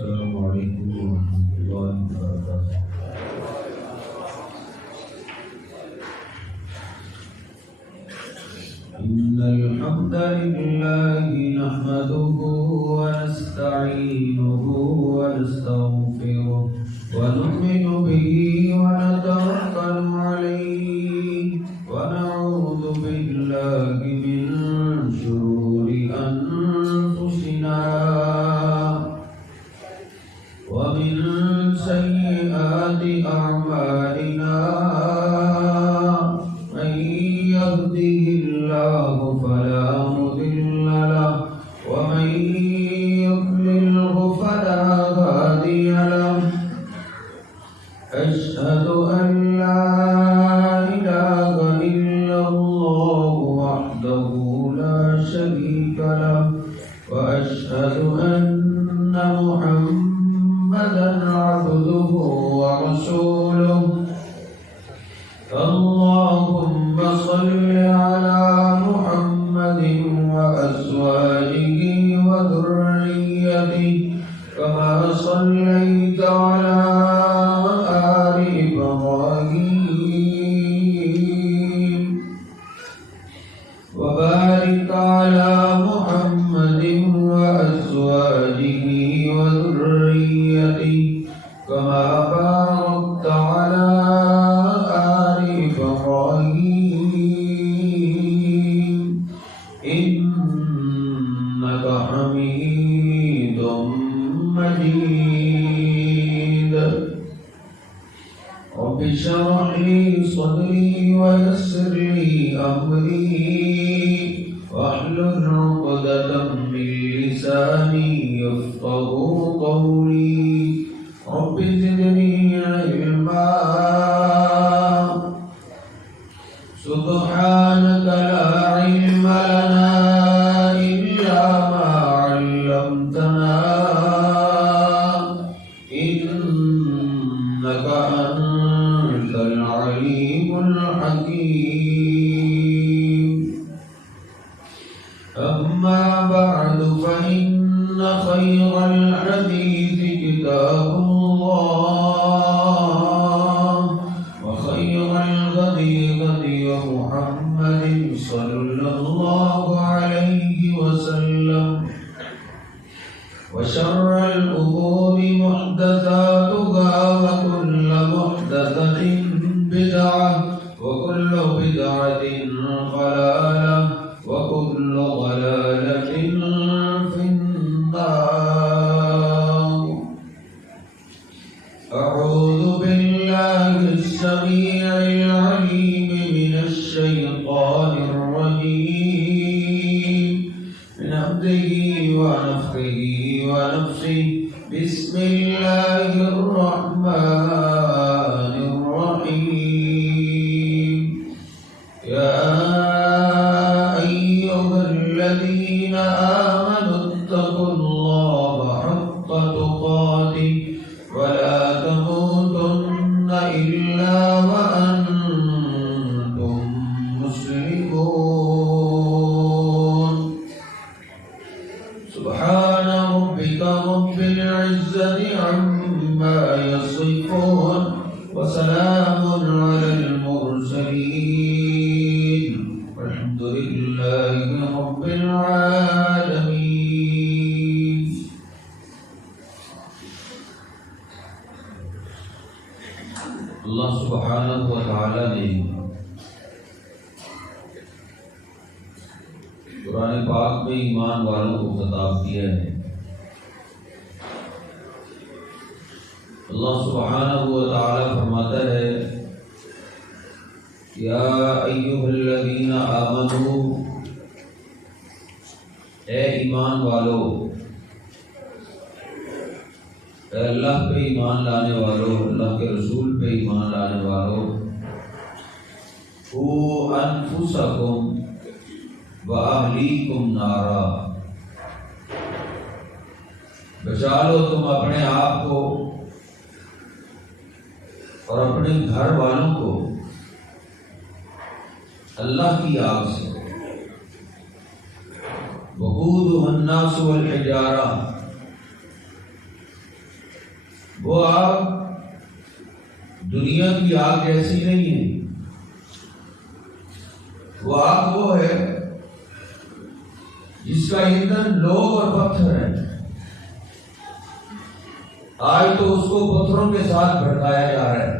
السلام علیکم ورحمۃ اللہ وبرکاتہ۔ إن الحمد لله نحمده ونستعينه ونستغفره ونؤمن به ونتوكل عليه ونعوذ بالله من شرور أنفسنا ومن سيئات أعمالنا، من يهده الله فلا مضل له ومن يضلله فلا هادي له. أشهد أن لا إله إلا الله وحده لا شريك له، وأشهد أن محمدا عبده ورسوله. اللهم صل على محمد وأزواجه وذريته كما صليت على آل إبراهيم، وبارك على محمد وأزواجه وذريته كما باركت على آل إبراهيم إنك حميد مجيد. رب اشرح لي صدري ويسر لي أمري واحلل عقدة من لساني يفقهوا قولي. رب زدني علما سبحانك لا علم لنا إلا ما علمتنا إنك أنت العليم الحكيم. أما بعد فإن خير الحديث كتاب الله، وخير الهدي هدي محمد صلى الله عليه وسلم، وشر الأمور محدثاتها وكل محدثة بدعة وكل بدعة ضلالة وكل ضلالة في النار. أعوذ بالله السميع العليم من الشيطان الرجيم من همزه ونفخه ونفسه. بسم الله الرحمن الرحيم. يا أيها الذين آمنوا اتقوا الله حق تقاته ولا تموتن إلا وأنتم مسلمون. سبحان ربك رب العزة عما يصفون وسلام على المرسلين والحمد لله رب العالمين. اللہ سبحانہ و تعالی نے قرآن پاک میں ایمان والوں کو خطاب کیا ہے. اللہ سبحانہ و تعالی فرماتا ہے یا ایھا الذین آمنوا، اے ایمان والو، اے اللہ پہ ایمان لانے والو، اللہ کے رسول پہ ایمان لانے والو، قوا انفسکم وَأَهْلِيكُمْ نَارًا، بچا لو تم اپنے آپ کو اور اپنے گھر والوں کو اللہ کی آگ سے. وقودها الناس والحجارہ، وہ آگ دنیا کی آگ جیسی نہیں ہے، وہ آگ وہ ہے جس کا ایندھن لوگ اور پتھر ہے۔ آج تو اس کو پتھروں کے ساتھ بھڑکایا جا رہا ہے۔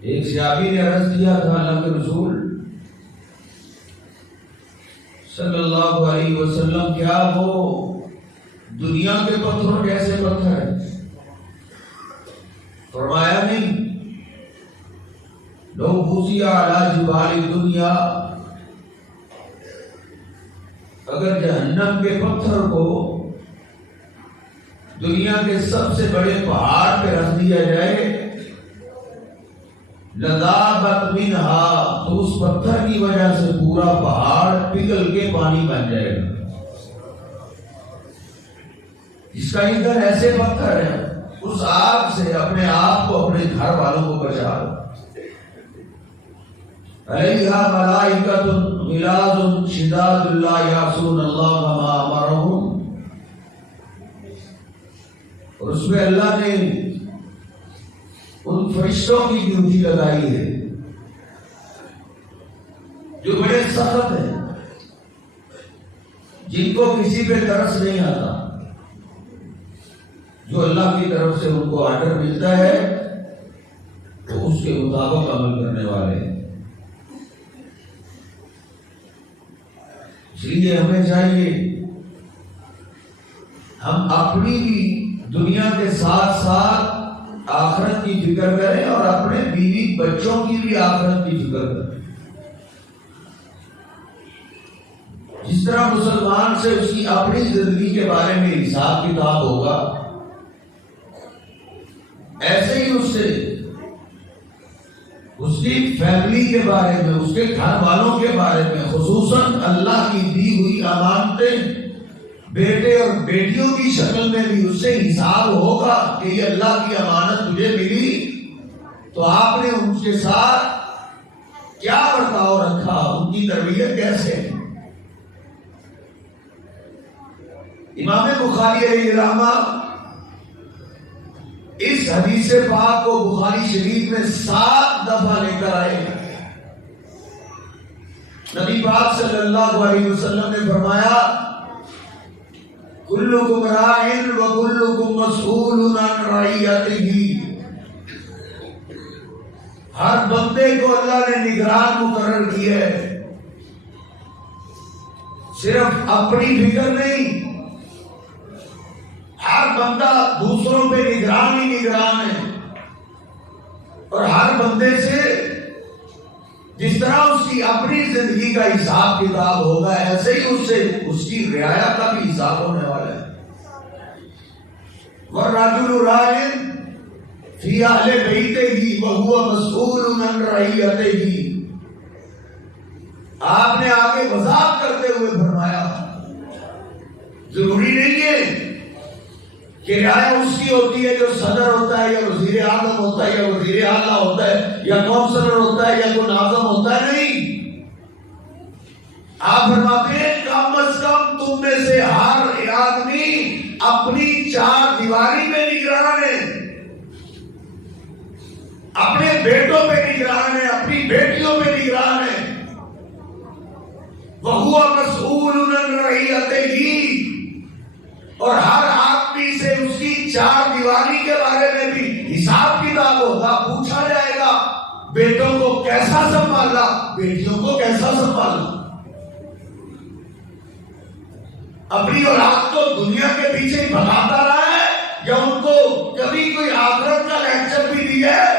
ایک صحابی نے عرض کیا تھا، اللہ کے رسول صلی اللہ علیہ وسلم، کیا وہ دنیا کے پتھروں جیسے پتھر ہے؟ فرمایا نہیں، لو بوسیا علی جبال دنیا، اگر جہنم کے پتھر کو دنیا کے سب سے بڑے پہاڑ پہ رکھ دیا جائے، لذابت منہا، تو اس پتھر کی وجہ سے پورا پہاڑ پگھل کے پانی بن جائے گا۔ جس کا ایندھن ایسے پتھر ہے، اس آگ سے اپنے آپ کو، اپنے گھر والوں کو بچا لو۔ علیہا ملائکۃ غلاظ شداد لا یعصون اللہ ما امرہم، اور اس میں اللہ نے ان فرشتوں کی ڈیوٹی لگائی ہے جو بڑے سخت ہیں، جن کو کسی پہ ترس نہیں آتا، جو اللہ کی طرف سے ان کو آرڈر ملتا ہے تو اس کے مطابق عمل کرنے والے ہیں۔ اس لیے ہمیں چاہیے ہم اپنی بھی دنیا کے ساتھ ساتھ آخرت کی فکر کریں، اور اپنے بیوی بچوں کی بھی آخرت کی فکر کریں۔ جس طرح مسلمان سے اس کی اپنی زندگی کے بارے میں حساب کتاب ہوگا، ایسے ہی اس سے اس کی فیملی کے بارے میں، اس کے گھر والوں کے بارے میں، خصوصاً اللہ کی دی ہوئی امانتیں بیٹے اور بیٹیوں کی شکل میں بھی اس سے حساب ہوگا کہ یہ اللہ کی امانت تجھے ملی تو آپ نے ان کے ساتھ کیا برتاؤ رکھا، ان کی تربیت کیسے ہے۔ امام بخاری علیہ الرحمہ اس حدیث پاک کو بخاری شریف میں 7 دفعہ لے کر آئے۔ نبی پاک صلی اللہ علیہ وسلم نے فرمایا، کلکم راعٍ وکلکم مسئول عن رعیتہ، ہر بندے کو اللہ نے نگران مقرر کیا ہے، صرف اپنی فکر نہیں، ہر بندہ دوسروں پہ نگران ہی نگران ہے، اور ہر بندے سے جس طرح اس کی اپنی زندگی کا حساب کتاب ہوگا، ایسے ہی اس سے اس کی رعایا کا بھی حساب ہونے والا ہے۔ وَالرَّجُلُ رَاعٍ فِي أَهْلِ بَيْتِهِ وَهُوَ مَسْئُولٌ عَنْ رَعِيَّتِهِ، آپ نے آگے وضاحت کرتے ہوئے فرمایا، ضروری نہیں ہے کہ رعایا اس کی ہوتی ہے جو صدر ہوتا ہے یا وزیر اعظم ہوتا ہے یا وزیر اعلیٰ ہوتا ہے یا کونسلر ہوتا ہے یا کوئی ناظم ہوتا ہے، نہیں۔ آپ فرماتے ہیں کم از کم تم میں سے ہر آدمی اپنی 4 دیواری میں نگران ہے، اپنے بیٹوں پہ نگران ہے، اپنی بیٹیوں پہ نگران ہے۔ وَهُوَ مَسْئُولٌ عَنْ رَعِيَّتِهِ، اور ہر آدمی سے اس کی 4 دیواری کے بارے میں بھی حساب کتاب ہوگا، پوچھا جائے گا بیٹوں کو کیسا سنبھالا، بیٹیوں کو کیسا سنبھالا، اپنی اولاد کو دنیا کے پیچھے بھگاتا رہا ہے یا ان کو کبھی کوئی آخرت کا لیکچر بھی دیا ہے،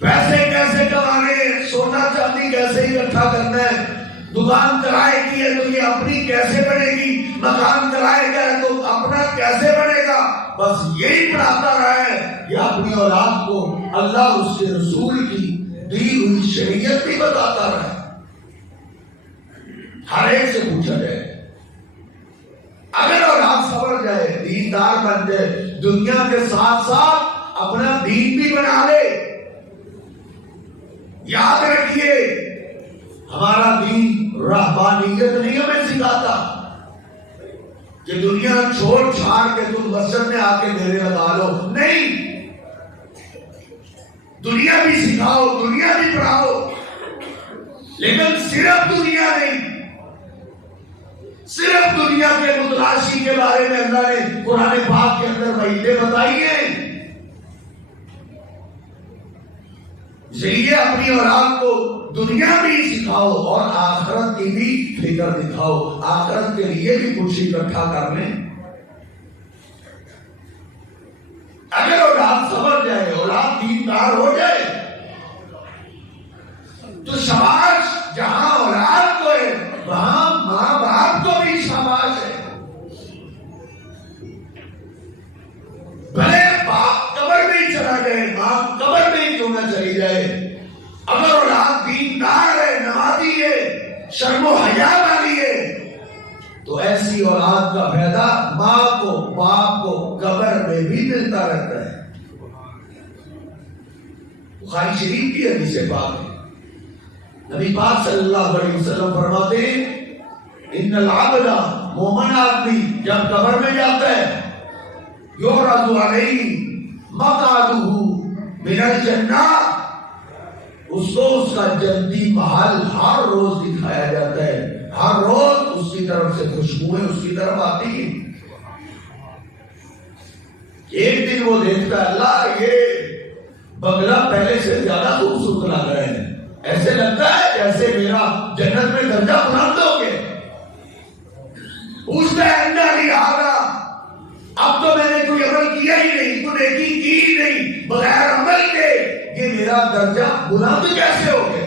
پیسے کیسے کمانے، سونا چاندی کیسے اکٹھا کرنا ہے، دکان کرائے کی ہے تو یہ اپنی کیسے بنے گی، مکان کرائے گا تو اپنا کیسے بنے گا، بس یہی پڑھاتا رہا ہے، یا اپنی اولاد کو اللہ اس کے رسول کی دی ہوئی شریعت بھی بتاتا رہا ہے۔ ہر ایک سے پوچھا جائے، اگر اولاد سمجھ جائے، دیندار بن جائے، دنیا کے ساتھ ساتھ اپنا دین بھی بنا لے۔ یاد رکھیے ہمارا دین رہبانیت نہیں ہمیں سکھاتا، کہ دنیا چھوڑ چھاڑ کے تم مسجد میں آ کے میرے لگا لو، نہیں، دنیا بھی سکھاؤ، دنیا بھی پڑھاؤ، لیکن صرف دنیا نہیں، صرف دنیا کے متلاشی کے بارے میں اللہ نے قرآن پاک کے اندر وعیدیں بتائی ہیں۔ اس لیے اپنی اولاد کو دنیا بھی سکھاؤ اور آخرت کی بھی فکر دکھاؤ، آخرت کے لیے بھی کچھ اکٹھا کر لیں۔ اگر اولاد سمجھ جائے، اولاد دیندار ہو جائے تو شاباش، جہاں اولاد کو ہے وہاں ماں باپ کو بھی شاباش ہے۔ بھلے باپ قبر میں ہی چلا جائے، ماں قبر میں ہی کیوں نہ چلی جائے، اگر اولاد دیندار ہے، نمازی ہے، شرم و حیا والی ہے، تو ایسی اولاد کا فائدہ ماں کو باپ کو قبر میں بھی ملتا رہتا ہے۔ بخاری شریف کی حدیث پاک ہے، نبی پاک صلی اللہ علیہ وسلم فرماتے ہیں ان العبد، مومن آدمی جب قبر میں جاتا ہے، یعرض علیہ مقعدہ من الجنہ، اس کو اس کا جنتی محل ہر روز دکھایا جاتا ہے، ہر روز اس کی طرف سے خوشبوئیں اس کی طرف آتی ہیں۔ ایک دن وہ دیکھتا ہے اللہ یہ بنگلہ پہلے سے زیادہ خوبصورت لگ رہا ہے، ایسے لگتا ہے جیسے میرا جنت میں درجہ بلند ہو گیا۔ پوچھتا ہے اللہ کی آگا، اب تو میں نے کوئی عمل کیا ہی نہیں، کوئی نیکی کی ہی نہیں، بغیر عمل کے یہ میرا درجہ بلند کیسے ہو گیا؟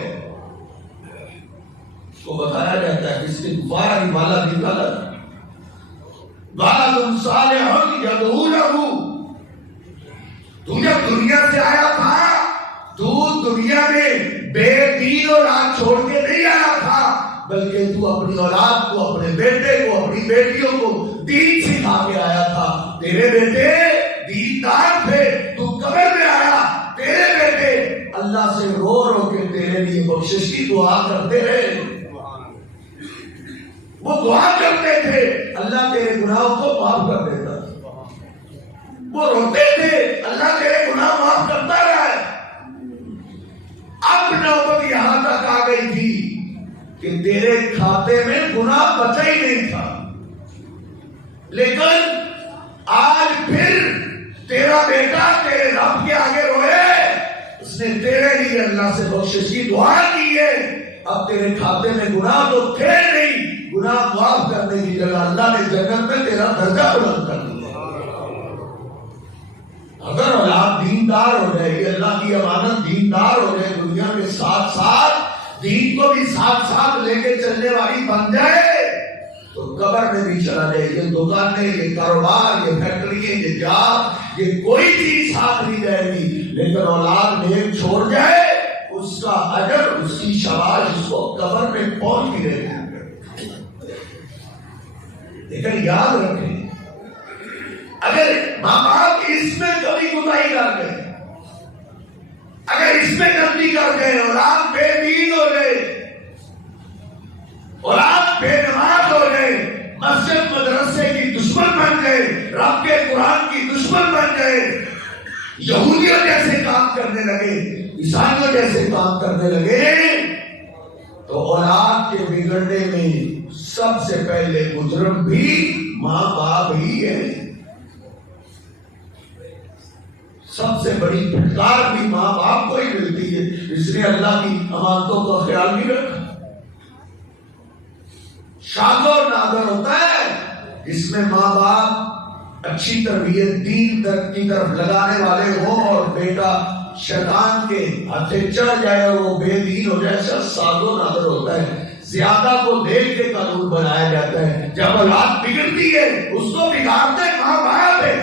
اس کو بتایا جاتا ہے استغفار والا کی غلط وَلَدٌ صَالِحٌ يَدْعُو لَهُ، تو جب دنیا سے آیا تھا تو دنیا میں بے دین اولاد چھوڑ کے نہیں آیا تھا، بلکہ تو اپنی اولاد کو، اپنے بیٹے کو، اپنی بیٹیوں کو دین سکھا کے آیا تھا۔ تیرے بیٹے دیندار تھے، تو قبر میں آیا، تیرے بیٹے اللہ سے رو رو کے تیرے لیے بخشش کی دعا کرتے رہے، وہ دعا کرتے تھے اللہ تیرے گناہوں کو معاف کر دیتا، وہ روتے تھے اللہ تیرے گناہ معاف کرتا رہا ہے۔ اب نوبت یہاں تک آ گئی تھی کہ تیرے کھاتے میں گناہ بچا ہی نہیں تھا، لیکن آج پھر تیرا بیٹا تیرے رب کے آگے روئے، اس نے تیرے لیے اللہ سے بخشش کی دعا کی ہے، اب تیرے کھاتے میں گناہ تو تھے نہیں، گناہ معاف کرنے کی جگہ اللہ نے جنت میں تیرا درجہ بلند کر دیا۔ اگر اولاد دیندار ہو جائے گی، اللہ کی امانت دیندار ہو جائے، دنیا کے ساتھ ساتھ دین کو بھی ساتھ ساتھ لے کے چلنے والی بن جائے تو قبر میں بھی چلا جائے۔ یہ دکانیں، یہ کاروبار، یہ فیکٹریاں، یہ جاب، یہ کوئی چیز ساتھ نہیں جائے گی، لیکن اولاد نیک چھوڑ جائے اس کا اجر، اس کی شاباش اس کو قبر میں پہنچ بھی رہے ہیں۔ لیکن یاد رکھیں اگر ماں باپ اس میں کبھی کوتاہی کر گئے، اگر اس میں غلطی کر گئے، اولاد بے دین ہو گئے، اولاد بے نماز ہو گئے، مسجد مدرسے کی دشمن بن گئے، رب کے قرآن کی دشمن بن گئے، یہودیوں جیسے کام کرنے لگے، عیسائیوں جیسے کام کرنے لگے، تو اولاد کے بگڑنے میں سب سے پہلے مجرم بھی ماں باپ ہی ہے۔ سب سے بڑی پھٹکار بھی ماں باپ کو ہی ملتی ہے، اس نے اللہ کی امانتوں کا خیال نہیں رکھا۔ شاد و نادر ہوتا ہے اس میں ماں باپ اچھی تربیت دین کی طرف لگانے والے ہوں اور بیٹا شیطان کے ہاتھے چڑھ جائے اور وہ بے دین ہو جائے، سب ساد و نادر ہوتا ہے۔ زیادہ کو دیکھ کے قانون بنایا جاتا ہے۔ جب اولاد بگڑتی ہے اس کو بگاڑتے ماں باپ ہے۔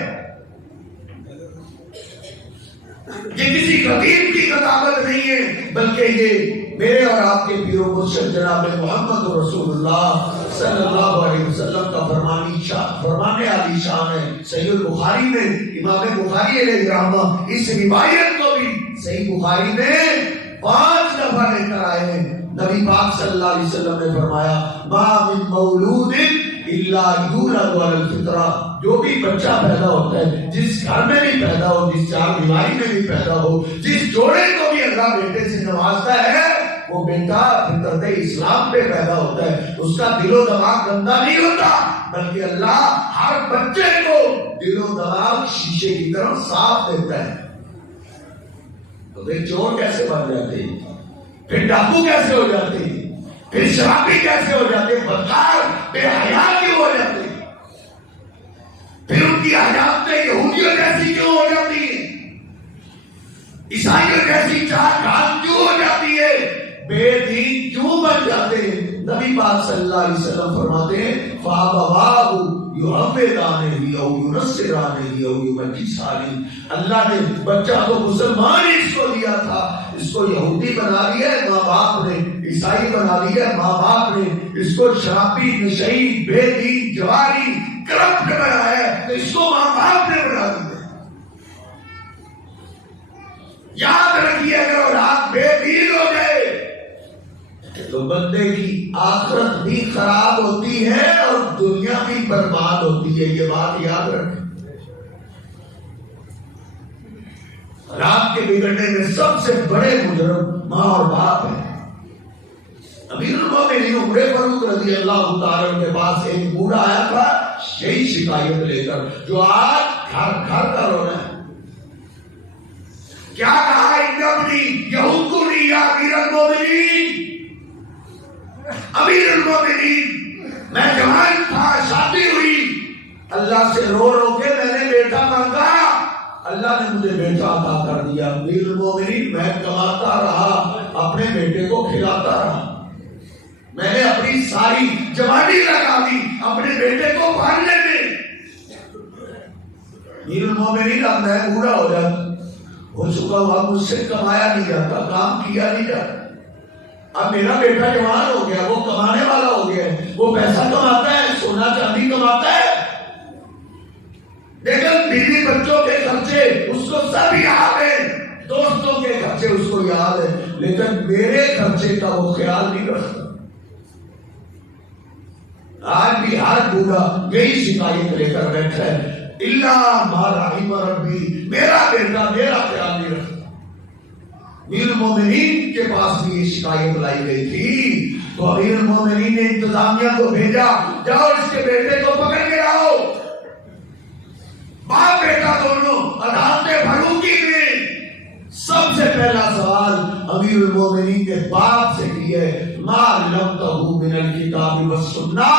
یہ کسی خطیب کی کتابت نہیں ہے، بلکہ یہ میرے اور آپ کے پیر و مرشد جناب محمد رسول اللہ صلی اللہ علیہ وسلم کا فرمانے علی شان ہے۔ صحیح البخاری میں امام بخاری علیہ رحمہ اس روایت کو بھی صحیح بخاری میں 5 دفعہ لے کر آئے ہیں۔ نبی پاک صلی اللہ علیہ وسلم نے فرمایا ما من مولود الا یولد علی الفطرہ، جو بھی بچہ پیدا ہوتا ہے، جس گھر میں بھی پیدا ہو، جس چار دیواری میں بھی پیدا ہو، جس جوڑے کو بھی اللہ بیٹے سے نوازتا ہے، وہ بیٹا فطرت اسلام پہ پیدا ہوتا ہے، اس کا دل و دماغ گندا نہیں ہوتا، بلکہ اللہ ہر بچے کو دل و دماغ شیشے کی طرف صاف دیتا ہے۔ تو پھر چور کیسے بن جاتے ہیں، پھر ڈاکو کیسے ہو جاتے ہیں، پھر شرابی کیسے ہو جاتے ہیں، بدکار بے حیا کیوں ہو جاتے ہیں، پھر ان کی حیات یہودیوں جیسی کیوں ہو جاتی ہے، عیسائیوں جیسی چار گھاس کیوں ہو جاتی ہے، بے دین کیوں بن جاتے ہیں؟ نبی پاک صلی اللہ علیہ وسلم فرماتے ہیں فَأَبَوَاهُ يُحَوِّدَانِهِ أَوْ يُنَصِّرَانِهِ أَوْ يُمَجِّسَانِهِ، اللہ نے بچہ کو مسلمان اس کو دیا تھا، اس کو یہودی بنا دیا ہے ماں باپ نے، عیسائی بنا دیا ہے ماں باپ نے، اس کو شرابی، نشئی، بے دین، جواری، کرپٹ بنایا ہے، تو اس کو ماں باپ نے بنا دیا۔ یاد رکھیے اگر اولاد بے دین ہو جائے تو بندے کی آخرت بھی خراب ہوتی ہے اور دنیا بھی برباد ہوتی ہے، یہ بات یاد رکھیں۔ رات کے بگڑنے میں سب سے بڑے مجرم ماں اور باپ ہیں۔ امیر المومنین عمر فاروق رضی اللہ تعالیٰ کے پاس ایک بوڑھا آیا تھا یہی شکایت لے کر، جو آج گھر گھر کا رونا ہے۔ کیا کہا ابنی یہودنی یا امیر المومنین، امیر المومنین میں جوان تھا، شادی ہوئی، اللہ سے رو رو کے میں نے بیٹا مانگا، اللہ نے مجھے بیٹا عطا کر دیا۔ امیر المومنین میں کماتا رہا، اپنے بیٹے کو کھلاتا رہا، میں نے اپنی ساری جوانی لگا دی اپنے بیٹے کو پالنے میں۔ امیر المومنین اب میں بوڑھا ہو جاتا، ہو چکا ہوا، مجھ سے کمایا نہیں جاتا، کام کیا نہیں جاتا، اب میرا بیٹا جوان ہو گیا، وہ کمانے والا ہو گیا، وہ پیسہ کماتا ہے، سونا چاندی کماتا ہے، لیکن بیوی بچوں کے خرچے اس کو سب یاد ہے، دوستوں کے خرچے اس کو یاد ہے، لیکن میرے خرچے کا وہ خیال نہیں رکھتا۔ آج بھی ہر بوڑھا یہی شکایت لے کر بیٹھا ہے، اللہ ما رحم ربی، میرا بیٹا میرا خیال نہیں رکھتا۔ امیر المومنین کے پاس بھی یہ شکایت لائی گئی تھی، تو امیر المومنین نے انتظامیہ کو بھیجا، جاؤ اس کے بیٹے کو پکڑ کے لاؤ۔ باپ بیٹا دونوں عدالت فاروقی میں سب سے پہلا سوال امیر المومنین نے باپ سے کیا ہے، ما علمتہ من الکتاب والسنہ،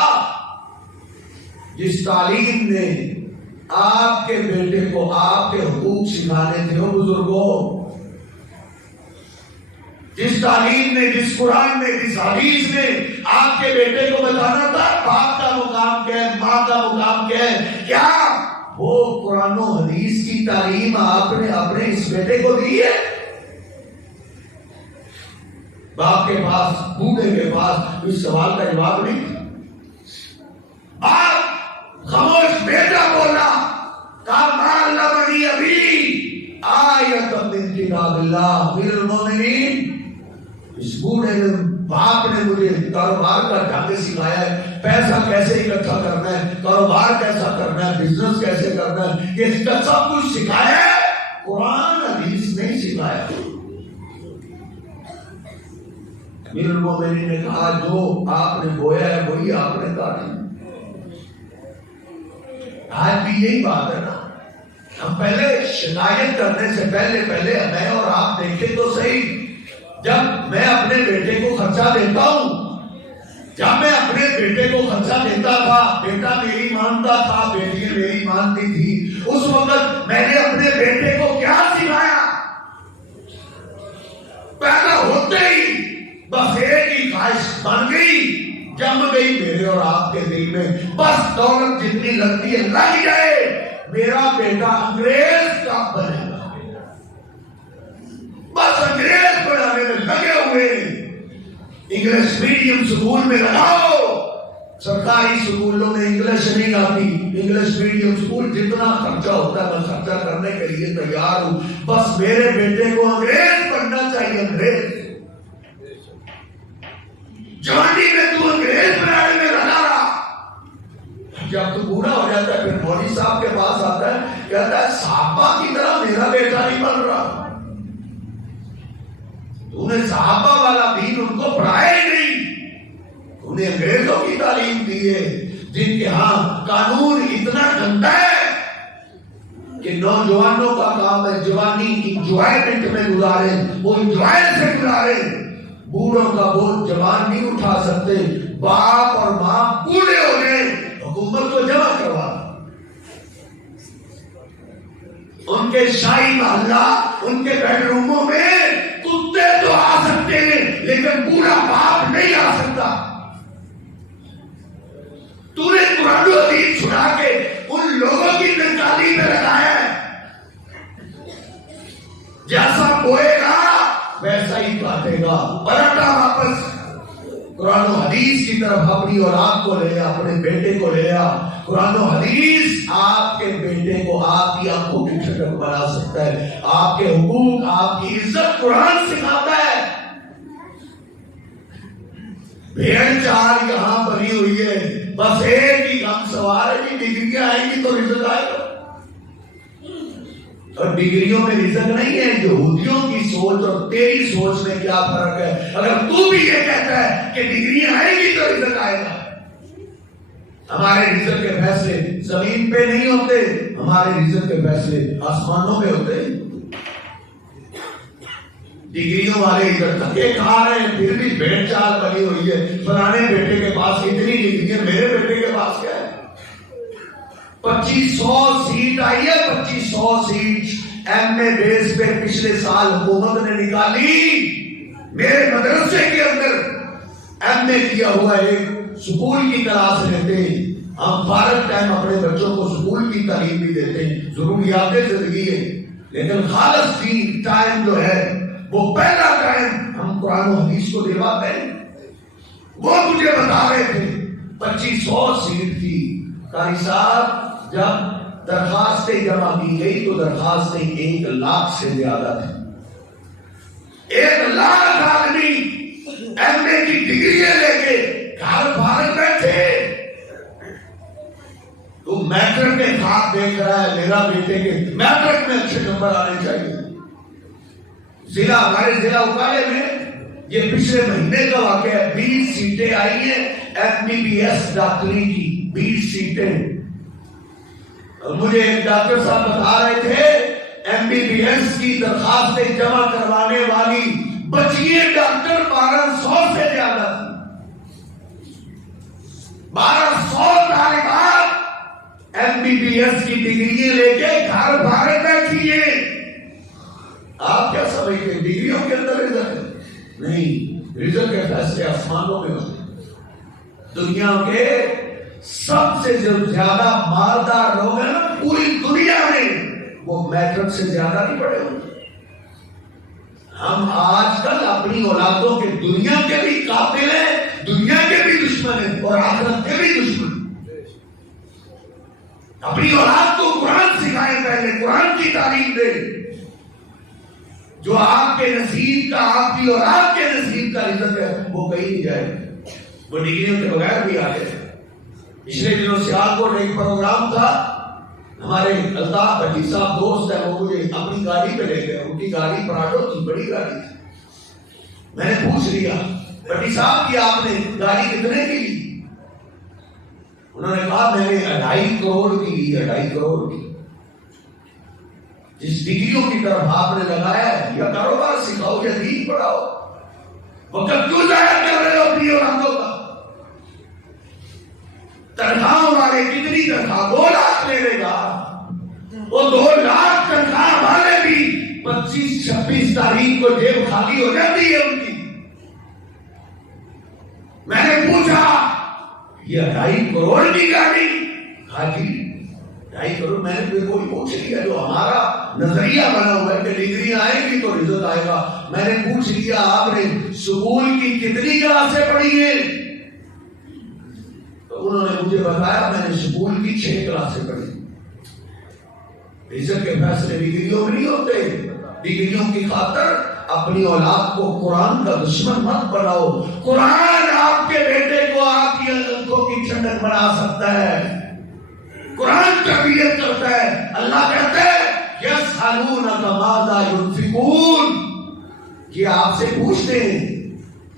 جس تعلیم نے آپ کے بیٹے کو آپ کے حقوق سکھانے تھے، وہ بزرگوں، جس تعلیم نے، جس قرآن نے، جس حدیث نے آپ کے بیٹے کو بتانا تھا باپ کا مقام کیا ہے، ماں کا مقام کیا ہے، کیا وہ قرآن و حدیث کی تعلیم آپ نے اپنے اس بیٹے کو دی ہے؟ باپ کے پاس، بوڑھے کے پاس اس سوال کا جواب نہیں تھا۔ آپ خاموش، بیٹا بولا، کہا ما علمنی ابی آیۃ من کتاب اللہ۔ امیر المومنین، اس بوڑھے باپ نے مجھے کاروبار کا ڈھنگ سکھایا ہے، پیسہ کیسے اکٹھا کرنا ہے، کاروبار کیسا کرنا ہے، بزنس کیسے کرنا ہے، یہ اس کا سب کچھ سکھایا ہے، قرآن حدیث نہیں سکھایا۔ امیر المومنین نے کہا جو آپ نے بویا ہے وہی آپ نے کاٹا۔ آج بھی یہی بات ہے نا، ہم پہلے شکایت کرنے سے پہلے میں اور آپ دیکھیں تو صحیح، جب میں اپنے بیٹے کو خرچہ دیتا ہوں، جب میں اپنے بیٹے کو خرچہ دیتا تھا، بیٹا میری مانتا تھا، بیٹی میری مانتی تھی، اس وقت میں نے اپنے بیٹے کو کیا سکھایا؟ پیدا ہوتے ہی بس ایک ہی خواہش بن گئی، جم گئی میرے اور آپ کے دل میں، بس دولت جتنی لگتی ہے لگ جائے، میرا بیٹا انگریز کا بنے گا، بس انگریز بنانے میں لگے ہوئے۔ انگلش میڈیم سکول میں لگاؤ، سرکاری سکولوں میں انگلش نہیں آتی، انگلش میڈیم سکول جتنا خرچہ ہوتا ہے میں خرچہ کرنے کے لیے تیار ہوں، بس میرے بیٹے کو انگریز بننا چاہیے، انگریز۔ جوانی میں تو انگریز بنانے میں لگا رہا، کہتا ہے صحابہ کی طرح میرا بیٹا نہیں بن رہا. تو نے صحابہ والا دین ان کو پڑھایا ہی نہیں. انہیں انگریزوں کی تعلیم دی ہے جن کے ہاں قانون اتنا گندا ہے کہ نوجوانوں کا کام ہے جوانی انجوائمنٹ میں گزارے, وہ انجوائے سے گزارے. بوڑھوں کا بوجھ جوان نہیں اٹھا سکتے. باپ اور ماں بوڑھے ہو گئے, حکومت کو جمع کروا. ان کے شاہی محلہ, ان کے بیڈ روموں میں کتے تو آ سکتے ہیں لیکن بوڑھا باپ نہیں آ سکتا. تو نے قرآن و حدیث چھڑا کے ان لوگوں کی نکالی میں لگایا ہے. جیسا بوئے گا ویسا ہی کاٹے گا. پلٹا واپس قرآن و حدیث کی طرف اپنی اولاد کو لے آ, اپنے بیٹے کو لے آ. قرآن و حدیث آپ کے بیٹے کو آپ کی آنکھوں کی ٹھنڈک بنا سکتا ہے. آپ کے حقوق, آپ کی عزت قرآن سکھاتا ہے. بھیڑ چال یہاں بنی ہوئی ہے, بس ایک ہی غم سوار ہے کہ ڈگریاں آئیں گی تو رزق آئے گا. اور ڈگریوں میں رزق نہیں ہے. یہودیوں کی سوچ اور تیری سوچ میں کیا فرق ہے؟ اگر تو بھی یہ کہتا ہے کہ ڈگریاں آئیں گی تو رزق آئے گا. ہمارے رزق کے فیصلے زمین پہ نہیں ہوتے, ہمارے رزق کے فیصلے آسمانوں پہ ہوتے ہیں. ڈگریوں والے ادھر دھکے کھا رہے ہیں پھر بھی بھیڑ چال بنی ہوئی ہے. فلانے بیٹے کے پاس اتنی ڈگری ہے, میرے بیٹے کے پاس کیا ہے؟ 2500 سیٹ آئی ہے, 2500 سیٹ ایم اے بیس پہ پچھلے سال حکومت نے نکالی. میرے مدرسے کے اندر ایم اے کیا ہوا ایک سکول کی کلاس لیتے ہیں. ہم فارغ ٹائم اپنے بچوں کو سکول کی تعلیم بھی دیتے ہیں, ضروریات زندگی ہے, لیکن خالص دین ٹائم جو ہے وہ پہلا ٹائم ہم قرآن و حدیث کو دلواتے ہیں. وہ مجھے بتا رہے تھے 2500 سیٹ تھی. قاری صاحب جب درخواستیں جمع کی گئی تو درخواستیں 1 لاکھ سے زیادہ تھی. 1 لاکھ آدمی ایم اے کی ڈگریاں لے کے گھر فارغ بیٹھے. تو میٹرک کے خواب دیکھ رہا ہے میرا بیٹے کے میٹرک میں اچھے نمبر آنے چاہیے. ہمارے ضلع اکالے میں یہ پچھلے مہینے کا واقعہ ہے. 20 سیٹیں آئی ہیں ایف بی بی ایس ڈاکٹری کی, 20 سیٹیں. مجھے ایک ڈاکٹر صاحب بتا رہے تھے ایم بی بی ایس کی درخواستیں جمع کروانے والی بچیے ڈاکٹر 1200 سے زیادہ تھی. 1200 طالبات ایم بی بی ایس کی ڈگری لے کے گھر بھارے بیٹھی ہیں. آپ کیا سمجھتے ہیں ڈگریوں کے اندر رزق ہے؟ نہیں, رزق کے فیصلے آسمانوں میں ہوتے ہیں. دنیا کے سب سے زیادہ مالدار لوگ ہیں نا پوری دنیا میں, وہ میٹرک سے زیادہ نہیں پڑے ہوتے. ہم آج کل اپنی اولادوں کے دنیا کے بھی قاتل ہیں, دنیا کے بھی دشمن ہیں اور آخرت کے بھی دشمن. اپنی اولاد کو قرآن سکھائیں, پہلے قرآن کی تعلیم دیں. جو آپ کے نصیب کا, آپ کی اور آپ کے نصیب کا رزق ہے وہ کہیں نہیں جائے. وہ ڈگریوں کے بغیر بھی آگے. پچھلے دنوں سیالکوٹ ایک پروگرام تھا, ہمارے الطاف بھٹی صاحب دوست ہیں, وہ مجھے اپنی گاڑی پہ لے گئے. ان کی گاڑی پراڈو تھی, بڑی گاڑی تھی. میں نے پوچھ لیا بھٹی صاحب کی آپ نے گاڑی کتنے کی لی؟ انہوں نے کہا میں نے 2.5 کروڑ کی لی. 2.5 کروڑ کی. جس ڈگریوں کی طرف آپ نے لگایا ہے, یا کاروبار سکھاؤ یا دین پڑھاؤ. وقت کیوں ضائع کر رہے ہو اپنی اولادوں کا؟ تنخواہ والے کتنی تنخواہ 2 لاکھ لے لے گا, وہ 2 لاکھ تنخواہ والے بھی 25-26 تاریخ کو جیب خالی ہو جاتی ہے ان کی. میں نے پوچھا یہ 2.5 کروڑ کی گاڑی؟ ہاں جی 2.5 کروڑ. میں نے کوئی پوچھ لیا, جو ہمارا نظریہ بنا ہوا ہے کہ ڈگریاں آئیں گی تو رزق آئے گا, میں نے پوچھ لیا آپ نے سکول کی کتنی کلاسیں پڑھی ہیں؟ تو انہوں نے مجھے بتایا میں نے سکول کی 6 کلاسیں پڑھی. رزق کے فیصلے ڈگریوں میں نہیں ہوتے. ڈگریوں کی خاطر اپنی اولاد کو قرآن کا دشمن مت بناؤ. قرآن آپ کے بیٹے کو آپ کی آنکھوں کی ٹھنڈک بنا سکتا ہے. قرآن کا تربیت کرتا ہے. اللہ کہتے ہیں یسألونک ماذا ينفقون، یہ آپ سے پوچھتے ہیں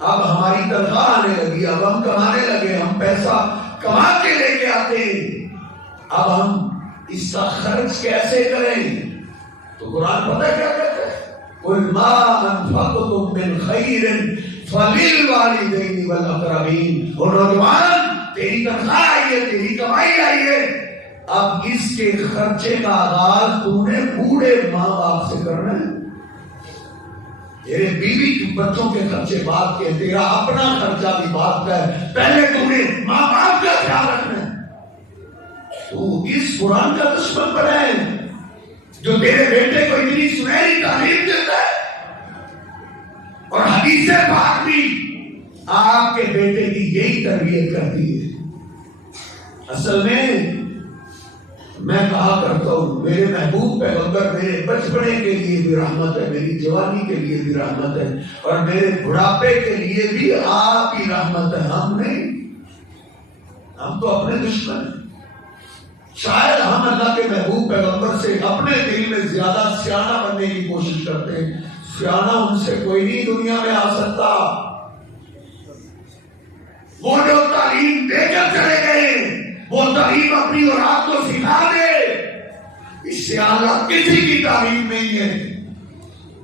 اب ہماری تنخواہ آنے لگی، اب ہم کمانے لگے، ہم پیسہ کما کے لے کے آتے ہیں، ب ہم اس کا خرچ کیسے کریں؟ تو قرآن پتہ کیا کہتا ہے؟ قُلْ مَا أَنْفَقْتُم مِّنْ خَيْرٍ فَلِلْوَالِدَيْنِ وَالْأَقْرَبِينَ. اور نوجوان تیری تنخواہ آئی ہے، تیری کمائی آئی ہے، اب اس کے خرچے کا آغاز تو نے بوڑھے ماں باپ سے کرنا ہے. تیرے بیوی کی بچوں کے خرچے بات کے، تیرا اپنا خرچہ بھی بات کا ہے، پہلے تو نے ماں باپ کا خیال رکھنا ہے. تو اس قرآن کا دشمن بنا ہے جو تیرے بیٹے کو اتنی سنہری تعلیم دیتا ہے، اور حدیث پاک بھی آپ کے بیٹے کی یہی تربیت کرتی ہے. اصل میں کہا کرتا ہوں میرے محبوب پیغمبر میرے بچپنے کے لیے بھی رحمت ہے، میری جوانی کے لیے بھی رحمت ہے، اور میرے بڑھاپے کے لیے بھی آپ کی رحمت ہے. ہم نہیں، ہم تو اپنے دشمن ہیں. شاید ہم اللہ کے محبوب پیغمبر سے اپنے دل میں زیادہ سیانہ بننے کی کوشش کرتے ہیں. سیانہ ان سے کوئی نہیں دنیا میں آ سکتا. وہ جو تعلیم دے کر چلے گئے وہ تعلیم اپنی اولاد کو سکھا دے، اس سے اعلیٰ کسی کی تعلیم نہیں ہے.